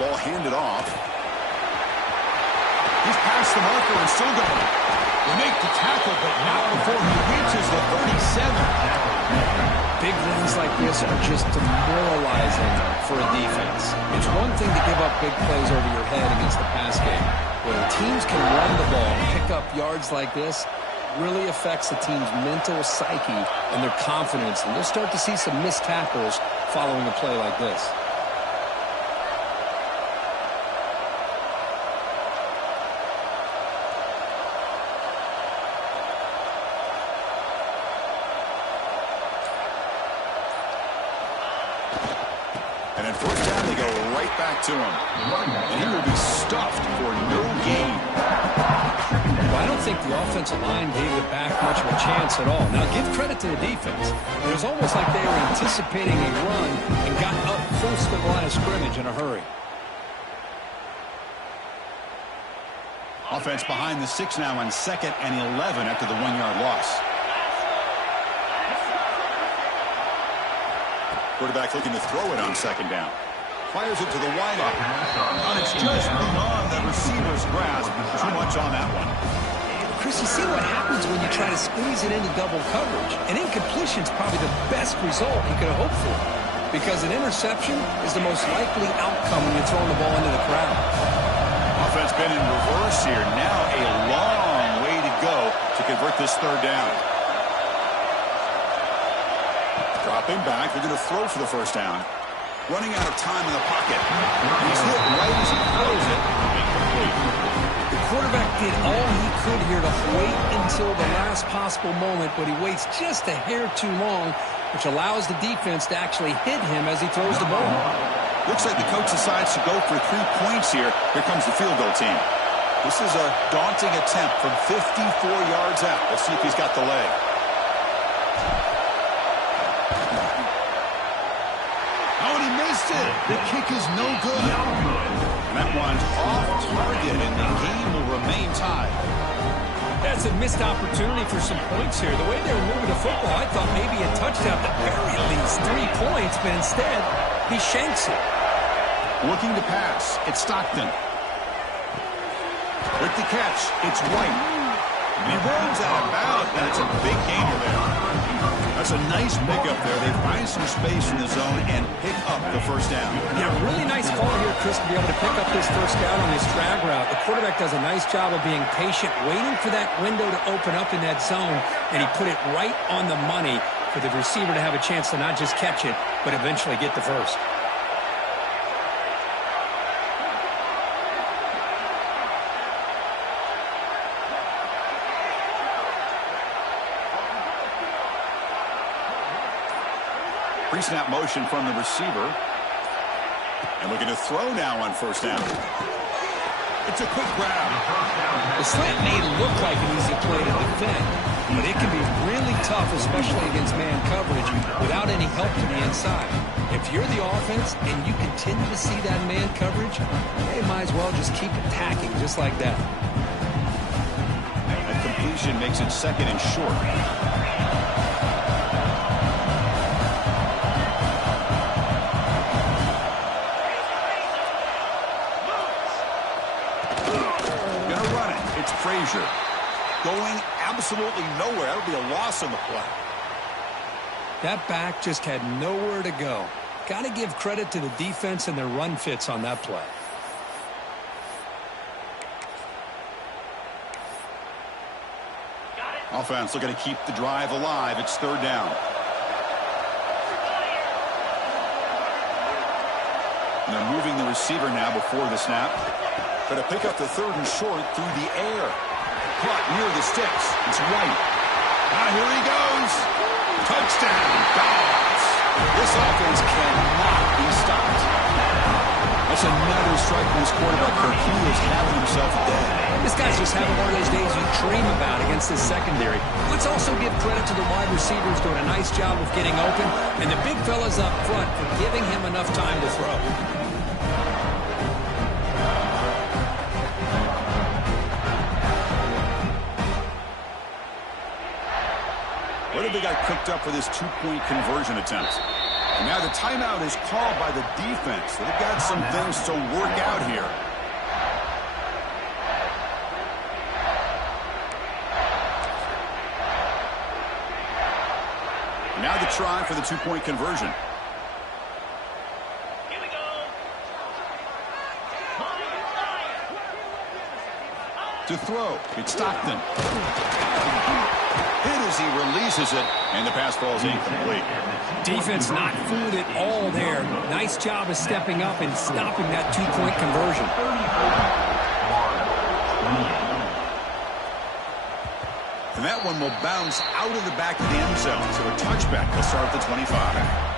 Ball handed off. He's past the marker and still going. They make the tackle, but not before he reaches the 37. Big runs like this are just demoralizing for a defense. It's one thing to give up big plays over your head against the pass game. When teams can run the ball and pick up yards like this, really affects the team's mental psyche and their confidence. And you'll start to see some missed tackles following a play like this. And at first down, they go right back to him. And he will be stuffed for no gain. Well, I don't think the offensive line gave the back much of a chance at all. Now, give credit to the defense. It was almost like they were anticipating a run and got up close to the line of scrimmage in a hurry. Offense behind the 6 now on 2nd and 11 after the 1-yard loss. Quarterback looking to throw it on 2nd down. Fires it to the wideout. And it's just beyond the receiver's grasp. Too much on that one. Chris, you see what happens when you try to squeeze it into double coverage. An incompletion is probably the best result you could have hoped for, because an interception is the most likely outcome when you're throwing the ball into the crowd. Offense been in reverse here. Now a long way to go to convert this 3rd down. Dropping back. They're going to throw for the 1st down. Running out of time in the pocket. He's hit right as he throws it. The quarterback did all he could here to wait until the last possible moment, but he waits just a hair too long, which allows the defense to actually hit him as he throws the ball. Looks like the coach decides to go for 3 points here. Here comes the field goal team. This is a daunting attempt from 54 yards out. Let's see if he's got the leg. Oh, and he missed it. The kick is no good. And that one's off target, and the game will remain tied. That's a missed opportunity for some points here. The way they were moving the football, I thought maybe a touchdown, at very least 3 points, but instead, he shanks it. Looking to pass. It's Stockton. With the catch, it's White. And he runs out of bounds, and it's a big gainer there. That's a nice pickup there. They find some space in the zone and pick up the 1st down. Yeah, really nice call here, Chris, to be able to pick up this 1st down on this drag route. The quarterback does a nice job of being patient, waiting for that window to open up in that zone, and he put it right on the money for the receiver to have a chance to not just catch it, but eventually get the 1st. Pre-snap motion from the receiver. And looking to throw now on 1st down. It's a quick grab. The slant may look like an easy play to defend, but it can be really tough, especially against man coverage, without any help to the inside. If you're the offense and you continue to see that man coverage, they might as well just keep attacking just like that. That completion makes it 2nd and short. Frazier going absolutely nowhere. That'll be a loss on the play. That back just had nowhere to go. Got to give credit to the defense and their run fits on that play. Offense looking to keep the drive alive. It's 3rd down. And they're moving the receiver now before the snap. Going to pick up the 3rd and short through the air. Caught near the sticks. It's White. Now here he goes. Touchdown, Dogs. This offense cannot be stopped. That's another strike from this quarterback. He is having himself a day. This guy's just having one of those days you dream about against this secondary. Let's also give credit to the wide receivers doing a nice job of getting open, and the big fellas up front for giving him enough time to throw. What have they got cooked up for this 2-point conversion attempt? And now the timeout is called by the defense. They've got some things to work out here. Now the try for the 2-point conversion. Here we go. To throw, it's Stockton. Hit as he releases it, and the pass falls incomplete. Defense not fooled at all there. Nice job of stepping up and stopping that 2-point conversion. And that one will bounce out of the back of the end zone. So a touchback will start at the 25.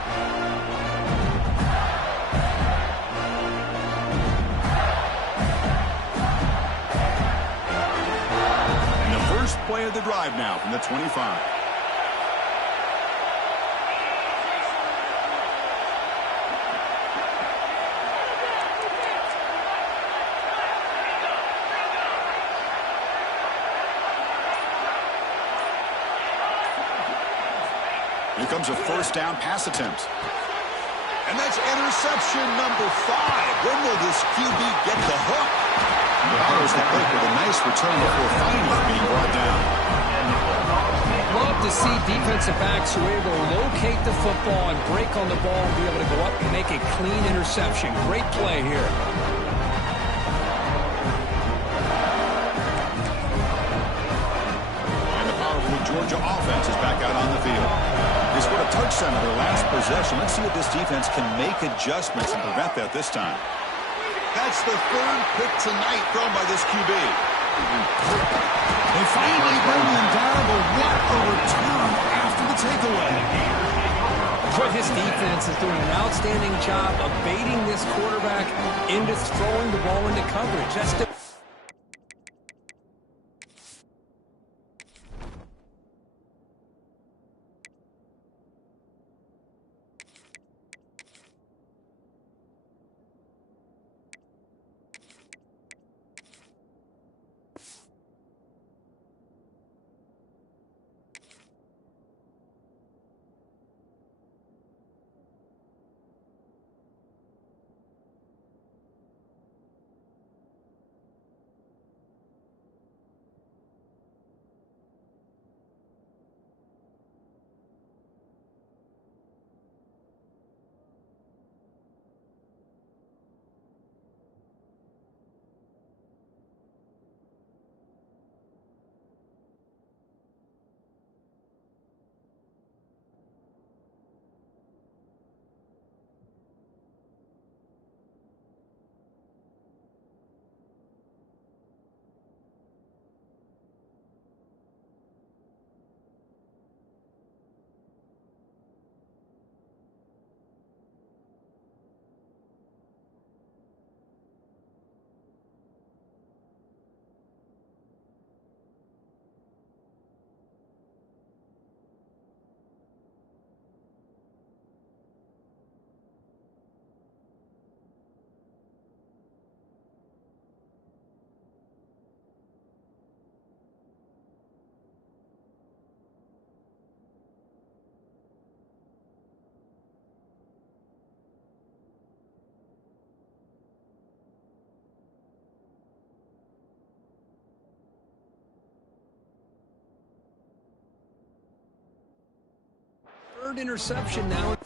Play of the drive now from the 25. comes a first down pass attempt. And that's interception number 5. When will this QB get the hook? Powers the pick with a nice return before finally being brought down. Love to see defensive backs who are able to locate the football and break on the ball and be able to go up and make a clean interception. Great play here. Georgia offense is back out on the field. They scored a touchdown in their last possession. Let's see if this defense can make adjustments and prevent that this time. That's the 3rd pick tonight thrown by this QB. They finally bring them down, but what a return after the takeaway. Boy, this defense is doing an outstanding job of baiting this quarterback into throwing the ball into coverage. That's the third interception now.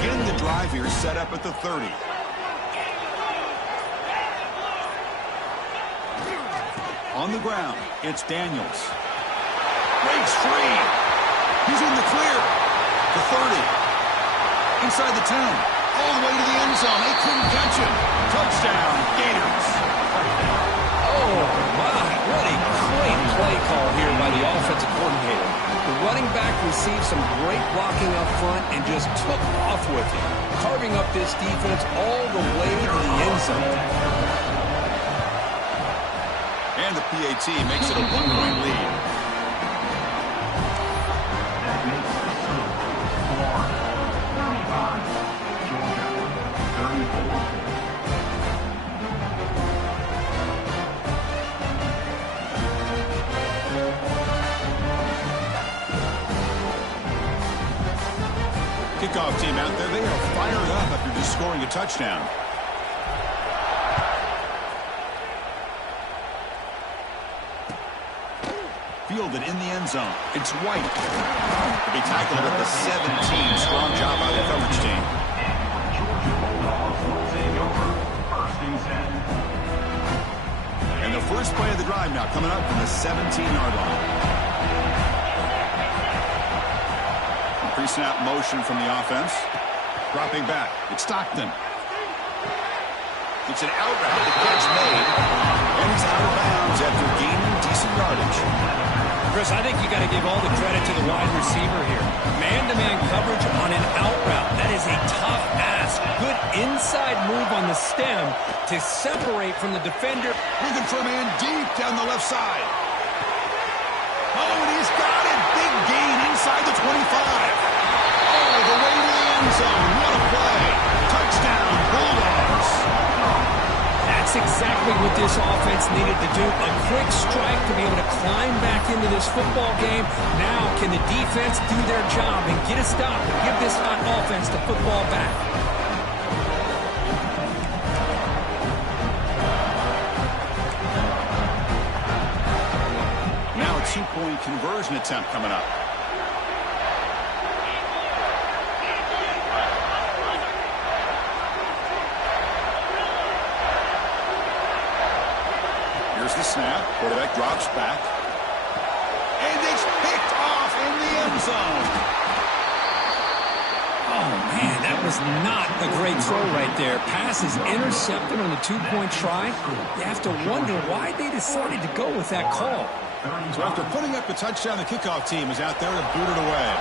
Begin the drive here, set up at the 30. On the ground, it's Daniels. Breaks free. He's in the clear. The 30. Inside the 10. All the way to the end zone. They couldn't catch him. Touchdown, Gators. Oh, my. What a great play call here by the offensive coordinator. The running back received some great blocking up front and just took off with it, carving up this defense all the way to the end zone. And the PAT makes it a 1-point lead. kickoff team out there. They are fired up after just scoring a touchdown. Fielded in the end zone. It's White. To be tackled at the 17. Strong job by the coverage team. And the first play of the drive now coming up from the 17-yard line. Pre-snap motion from the offense. Dropping back. It's Stockton. It's an out route. The catch made. And he's out of bounds after gaining decent yardage. Chris, I think you got to give all the credit to the wide receiver here. Man-to-man coverage on an out route. That is a tough ask. Good inside move on the stem to separate from the defender. Looking for a man deep down the left side. Oh, and he's got it. Big gain inside the 25. Oh, the way to the end zone. What a play. Touchdown, Bulldogs. That's exactly what this offense needed to do. A quick strike to be able to climb back into this football game. Now, can the defense do their job and get a stop and give this hot offense the football back? Now a two-point conversion attempt coming up. Here's the snap. Quarterback drops back. And it's picked off in the end zone. Oh, man, that was not a great throw right there. Pass is intercepted on the two-point try. You have to wonder why they decided to go with that call. So after putting up the touchdown, the kickoff team is out there to boot it away.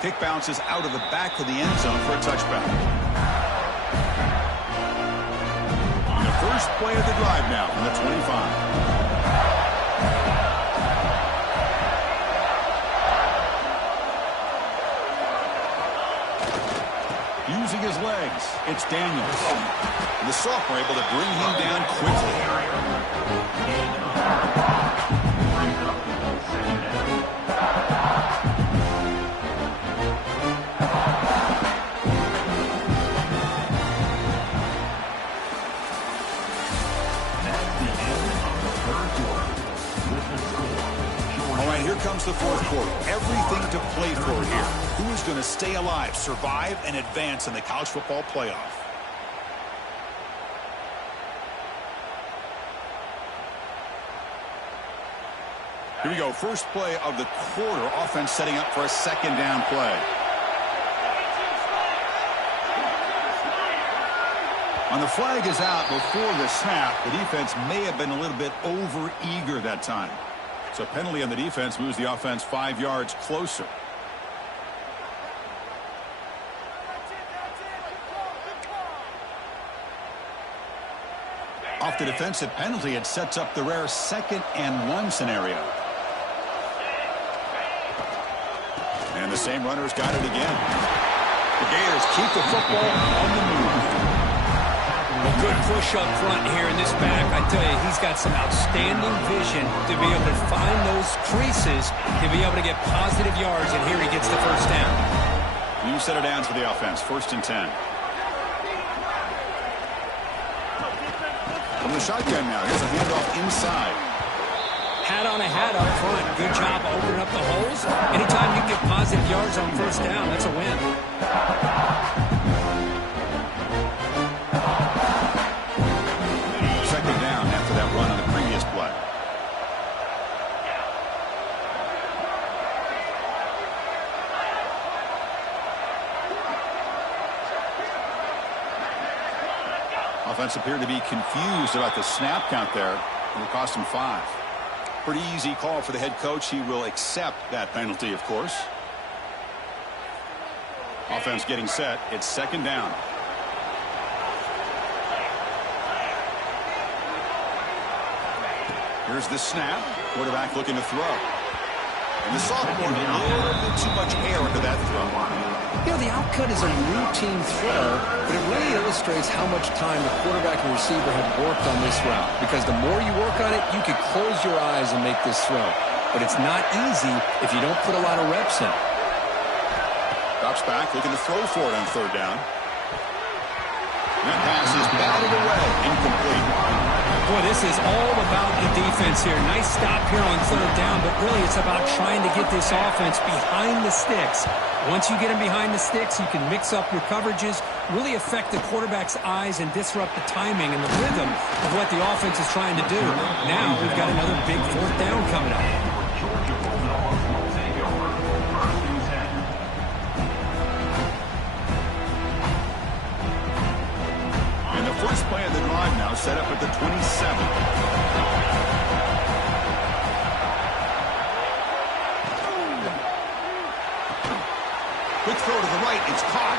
Kick bounces out of the back of the end zone for a touchback. First play of the drive now from the 25. Using his legs, it's Daniels. And the sophomore able to bring him down quickly. Here comes the fourth quarter. Everything to play for here. Who is going to stay alive, survive, and advance in the college football playoff? Here we go. First play of the quarter. Offense setting up for a second down play. And the flag is out before the snap. The defense may have been a little bit over-eager that time. So penalty on the defense moves the offense 5 yards closer. Off the defensive penalty, it sets up the rare 2nd and 1 scenario. And the same runner's got it again. The Gators keep the football on the move. A good push up front here in this back. I tell you, he's got some outstanding vision to be able to find those creases to be able to get positive yards, and here he gets the first down. New set of downs for the offense. 1st and 10. From the shotgun now, here's a handoff inside. Hat on a hat up front. Good job opening up the holes. Anytime you get positive yards on first down, that's a win. Second down after that run on the previous play. Offense appeared to be confused about the snap count there, and it cost him 5. Pretty easy call for the head coach. He will accept that penalty, of course. Offense getting set. It's second down. Here's the snap. Quarterback looking to throw. And the sophomore, a little bit too much air into that throw. You know, the outcut is a routine throw, but it really illustrates how much time the quarterback and receiver have worked on this route. Because the more you work on it, you can close your eyes and make this throw. but it's not easy if you don't put a lot of reps in. Drops back, looking to throw for it on third down. That pass is batted away, incomplete. Boy, this is all about the defense here. Nice stop here on third down, but really it's about trying to get this offense behind the sticks. Once you get them behind the sticks, you can mix up your coverages, really affect the quarterback's eyes and disrupt the timing and the rhythm of what the offense is trying to do. Now we've got another big fourth down coming up. First play of the drive now set up at the 27. Quick throw to the right. It's caught.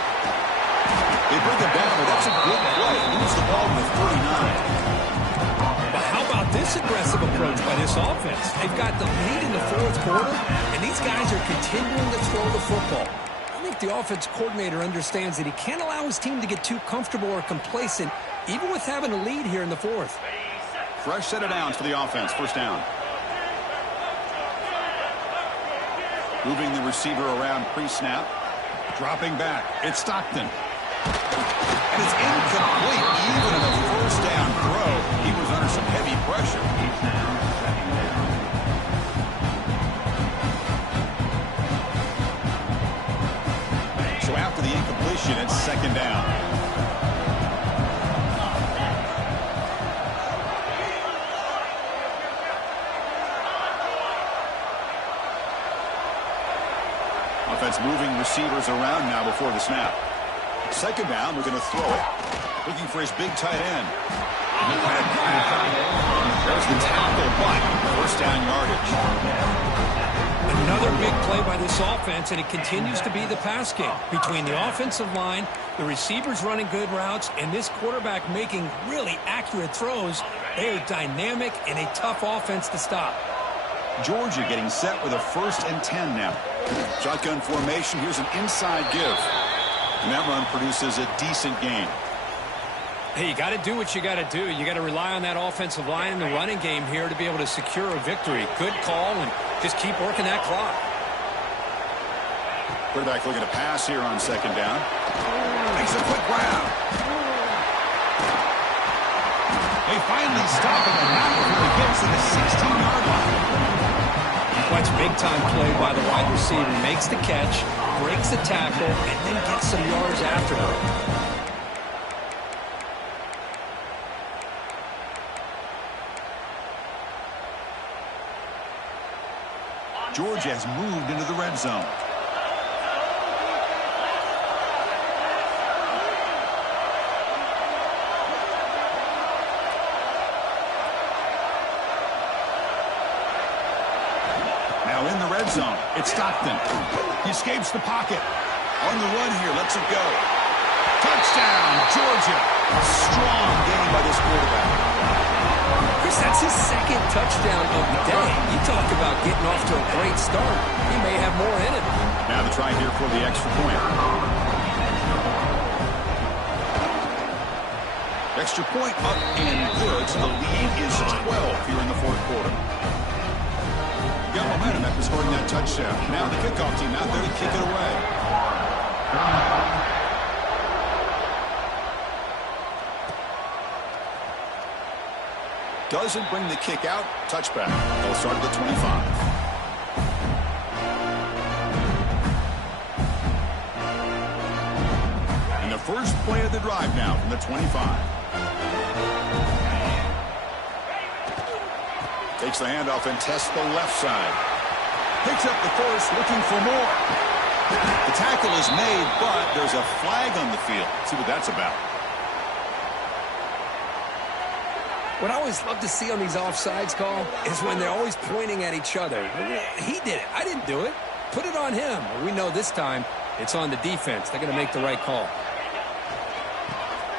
They bring it down, but that's a good play. Moves the ball to the 39. But how about this aggressive approach by this offense? They've got the lead in the fourth quarter, and these guys are continuing to throw the football. I think the offense coordinator understands that he can't allow his team to get too comfortable or complacent, even with having a lead here in the fourth. Fresh set of downs for the offense. First down. Moving the receiver around pre-snap. Dropping back. It's Stockton. And it's incomplete. Even on a first down throw, he was under some heavy pressure. So after the incompletion, it's second down. Offense moving receivers around now before the snap. Second down, we're going to throw it. Looking for his big tight end. There's the tackle, but first down yardage. Another big play by this offense, and it continues to be the pass game. Between the offensive line, the receivers running good routes, and this quarterback making really accurate throws, they are dynamic and a tough offense to stop. Georgia getting set with a 1st and 10 now. Shotgun formation. Here's an inside give. And that run produces a decent gain. Hey, you got to do what you got to do. You got to rely on that offensive line in the running game here to be able to secure a victory. Good call, and just keep working that clock. Quarterback looking to pass here on second down. Makes a quick grab. They finally stop him, and now he gets to the 16-yard line. Watch big-time play by the wide receiver. Makes the catch, breaks the tackle, and then gets some yards afterward. Georgia has moved into the red zone. Now in the red zone, it's Stockton. He escapes the pocket. On the run here, lets it go. Touchdown, Georgia. Strong game by this quarterback. Chris, that's his second touchdown of the day. You talk about getting off to a great start. He may have more in it. Now the try here for the extra point. Extra point up and good, so the lead is 12 here in the fourth quarter. Got momentum after scoring that touchdown. Now the kickoff team out there to kick it away. Doesn't bring the kick out. Touchback. They'll start at the 25. And the first play of the drive now from the 25. Takes the handoff and tests the left side. Picks up the first, looking for more. The tackle is made, but there's a flag on the field. Let's see what that's about. What I always love to see on these offsides call is when they're always pointing at each other. He did it. I didn't do it. Put it on him. We know this time it's on the defense. They're going to make the right call.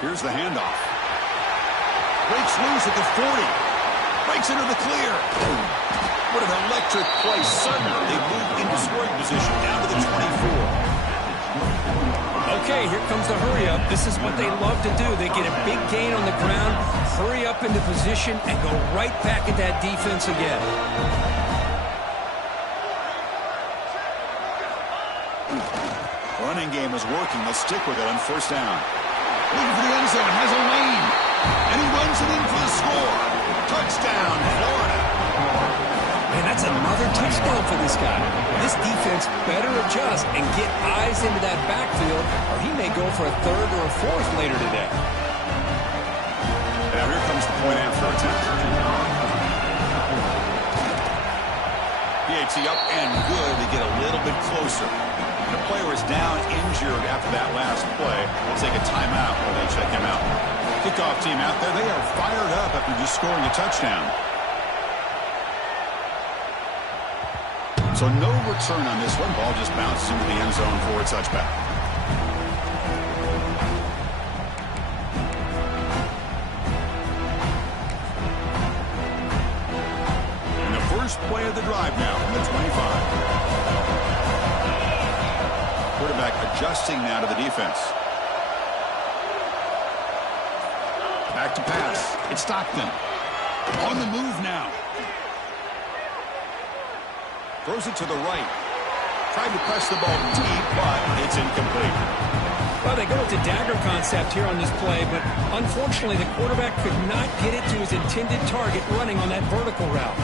Here's the handoff. Breaks loose at the 40. Breaks into the clear. What an electric play. Suddenly they move into scoring position down to the 24. Okay, here comes the hurry up. This is what they love to do. They get a big gain on the ground, hurry up into position, and go right back at that defense again. running game is working. They'll stick with it on first down. Looking for the end zone, has a lane, and he runs it in for the score. Touchdown, Florida. Man, that's another touchdown for this guy. This defense better adjust and get eyes into that backfield, or he may go for a third or a fourth later today. Now here comes the point after attempt. PAT up and good to get a little bit closer. The player is down injured after that last play. We'll take a timeout while they check him out. Kickoff team out there. They are fired up after just scoring a touchdown. So no return on this one. Ball just bounces into the end zone for a touchback. And the first play of the drive now from the 25. Quarterback adjusting now to the defense. Back to pass. It's Stockton. On the move now. Throws it to the right. Tried to press the ball deep, but it's incomplete. Well, they go with the dagger concept here on this play, but unfortunately the quarterback could not get it to his intended target running on that vertical route.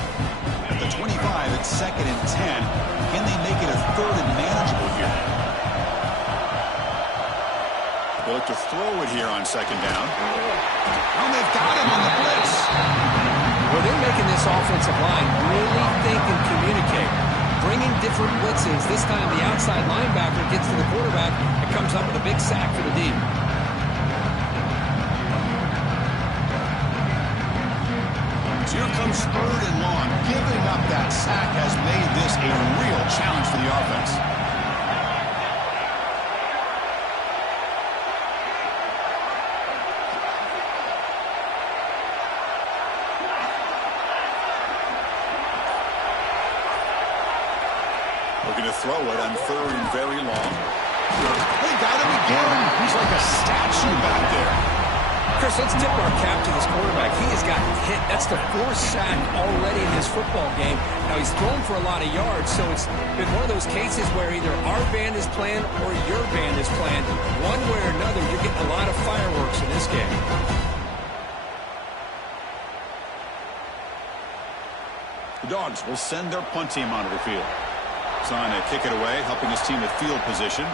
At the 25, it's 2nd and 10. Can they make it a 3rd and manageable here? They look to throw it here on 2nd down. Oh, they've got him on the blitz. Well, they're making this offensive line really think and communicate. Bringing different blitzes. This time the outside linebacker gets to the quarterback and comes up with a big sack for the D. So here comes 3rd and long. Giving up that sack has made this a real challenge for the offense. Looking to throw it on 3rd and very long. They got him again. He's like a statue back there. Chris, let's tip our cap to this quarterback. He has gotten hit. That's the 4th sack already in this football game. Now, he's thrown for a lot of yards, so it's been one of those cases where either our band is playing or your band is playing. One way or another, you're getting a lot of fireworks in this game. The Dogs will send their punt team onto the field. Trying to kick it away, helping his team with field position.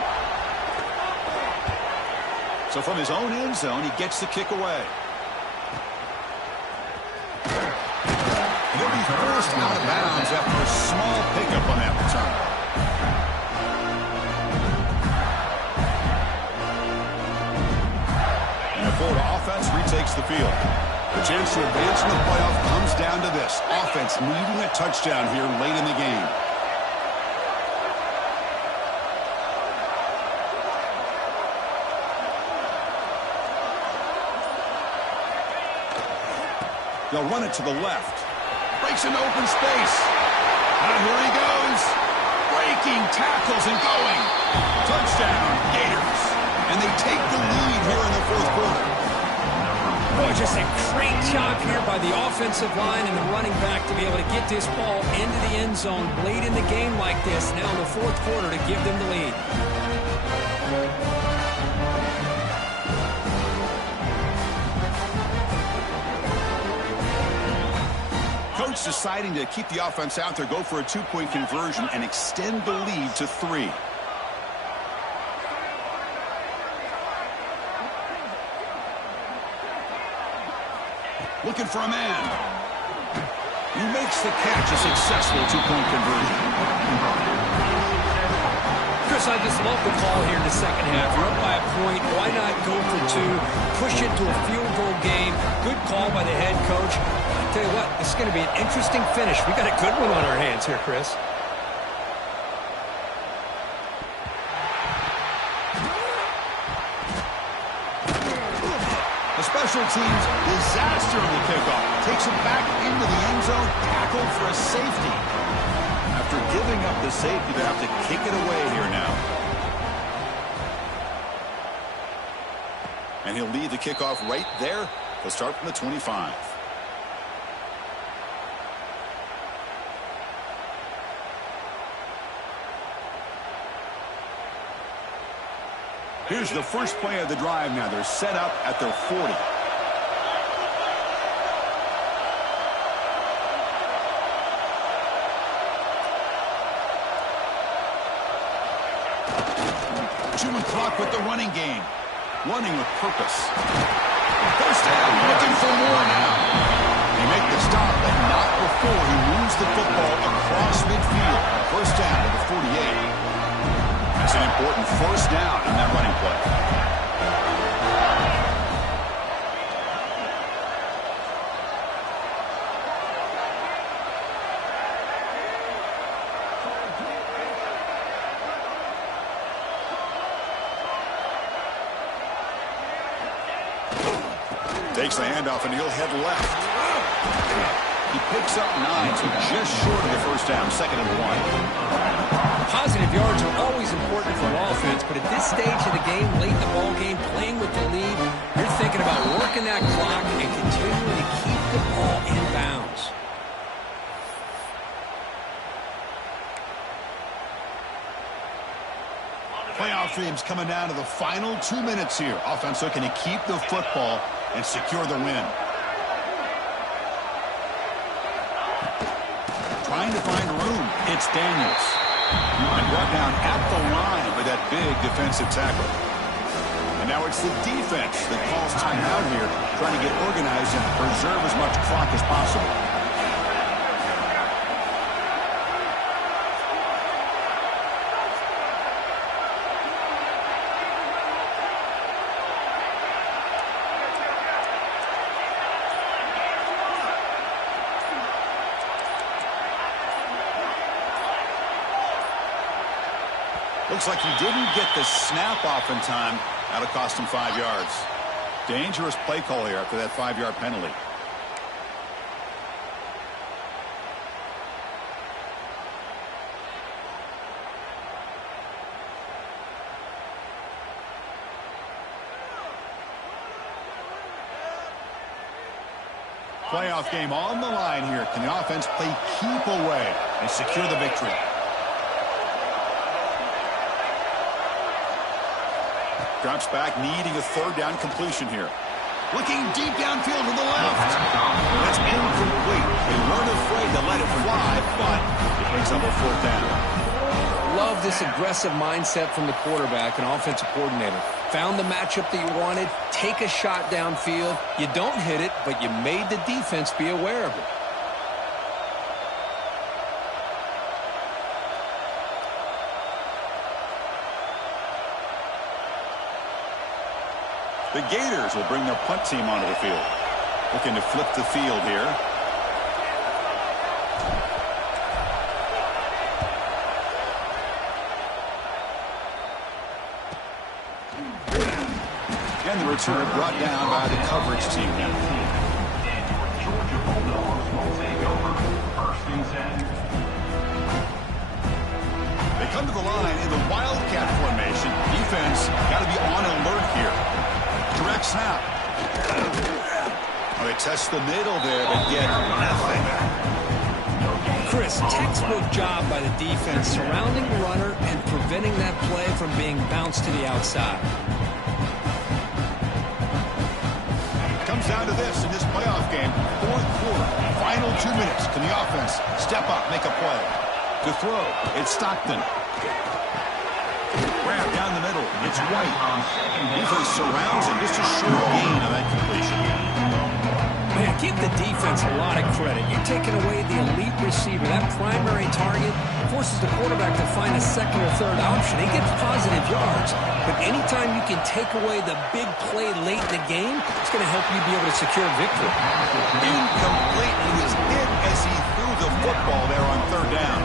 So from his own end zone, he gets the kick away. And he'll be forced out of bounds after a small pickup on that return. And the Florida offense retakes the field. The chance to advance in the playoff comes down to this. Offense needing a touchdown here late in the game. They'll run it to the left. Breaks into open space. And here he goes. Breaking tackles and going. Touchdown, Gators. And they take the lead here in the 4th quarter. Boy, just a great job here by the offensive line and the running back to be able to get this ball into the end zone late in the game like this, now in the 4th quarter, to give them the lead. Coach deciding to keep the offense out there, go for a 2-point conversion, and extend the lead to 3. Looking for a man. He makes the catch, a successful 2-point conversion. Chris, I just love the call here in the 2nd half. You're up by a point. Why not go for 2? Push it to a field goal game. Good call by the head coach. I'll tell you what, this is going to be an interesting finish. We got a good one on our hands here, Chris. The special teams disaster on the kickoff. Takes it back into the end zone, tackled for a safety. After giving up the safety, they have to kick it away here now. And he'll lead the kickoff right there. He'll start from the 25. Here's the first play of the drive now. They're set up at their 40. Chewing clock with the running game. Running with purpose. First down, looking for more now. They make the stop, but not before he moves the football across midfield. First down to the 48. That's an important first down on that running play. Takes the handoff, and he'll head left. He picks up 9, so just short of the first down, 2nd and 1. Positive yards are always important for an offense, but at this stage of the game, late in the ball game, playing with the lead, you're thinking about working that clock and continuing to keep the ball in bounds. Playoff dreams coming down to the final 2 minutes here. Offense looking to keep the football and secure the win. Trying to find room. It's Daniels. And brought down at the line with that big defensive tackle. And now it's the defense that calls timeout here, trying to get organized and preserve as much clock as possible. Looks like he didn't get the snap off in time. That'll cost him 5 yards. Dangerous play call here after that 5-yard penalty. Playoff game on the line here. Can the offense play keep away and secure the victory? Drops back, needing a 3rd down completion here. Looking deep downfield to the left. That's incomplete. They weren't afraid to let it fly, but it brings up a 4th down. Love this aggressive mindset from the quarterback and offensive coordinator. Found the matchup that you wanted, take a shot downfield. You don't hit it, but you made the defense be aware of it. The Gators will bring their punt team onto the field. Looking to flip the field here. And the return brought down by the coverage team now. They come to the line in the Wildcat formation. Defense got to be on alert here. Direct snap. Well, they test the middle there, but get nothing. Chris, textbook job by the defense surrounding the runner and preventing that play from being bounced to the outside. Comes down to this in this playoff game. 4th quarter, final 2 minutes. Can the offense step up, make a play? To throw, it's Stockton. Grab down the middle. It's White. Defense surrounds him. Just a short gain on that completion. Man, give the defense a lot of credit. You're taking away the elite receiver. That primary target forces the quarterback to find a 2nd or 3rd option. He gets positive yards. But anytime you can take away the big play late in the game, it's going to help you be able to secure victory. Incomplete. He was hit as he threw the football there on 3rd down.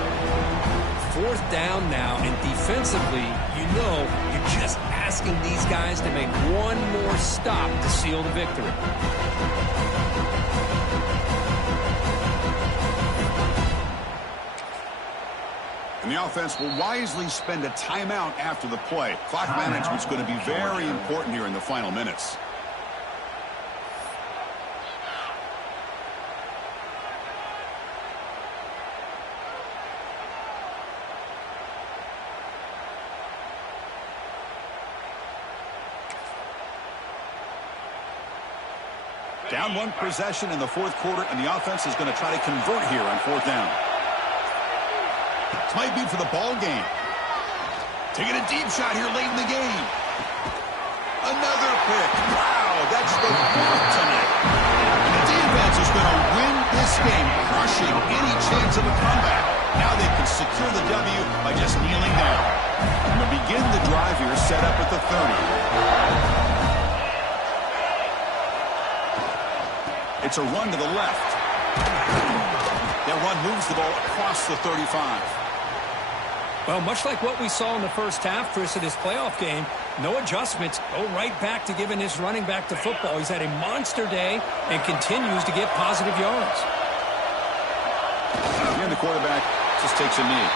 4th down now, and defensively, you know you're just asking these guys to make one more stop to seal the victory. And the offense will wisely spend a timeout after the play. Clock management's going to be very important here in the final minutes. Down one possession in the fourth quarter, and the offense is going to try to convert here on fourth down. This might be for the ball game. Taking a deep shot here late in the game. Another pick. Wow, that's the fourth tonight. And the defense is going to win this game, crushing any chance of a comeback. Now they can secure the W by just kneeling down. And to begin the drive here, set up at the 30. It's a run to the left. That run moves the ball across the 35. Well, much like what we saw in the first half, Chris, in his playoff game, no adjustments. Go right back to giving his running back to football. He's had a monster day and continues to get positive yards. Here the quarterback just takes a knee.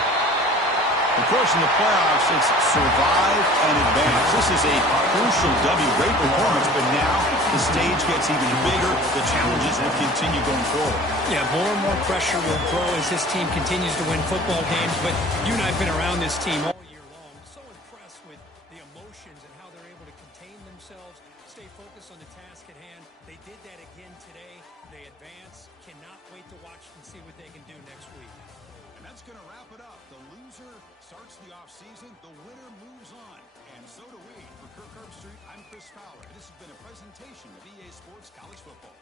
Of course, in the playoffs, it's survive and advance. This is a crucial W. Great performance, but now the stage gets even bigger. The challenges will continue going forward. Yeah, more and more pressure will grow as this team continues to win football games. But you and I have been around this team all year long. So impressed with the emotions and how they're able to contain themselves, stay focused on the task at hand. They did that again today. They advance. Cannot wait to watch and see what they can do next week. And that's going to wrap it up. The loser starts the offseason. The winner moves on. And so do we. For Kirk Herbstreit, I'm Chris Fowler. This has been a presentation of EA Sports College Football.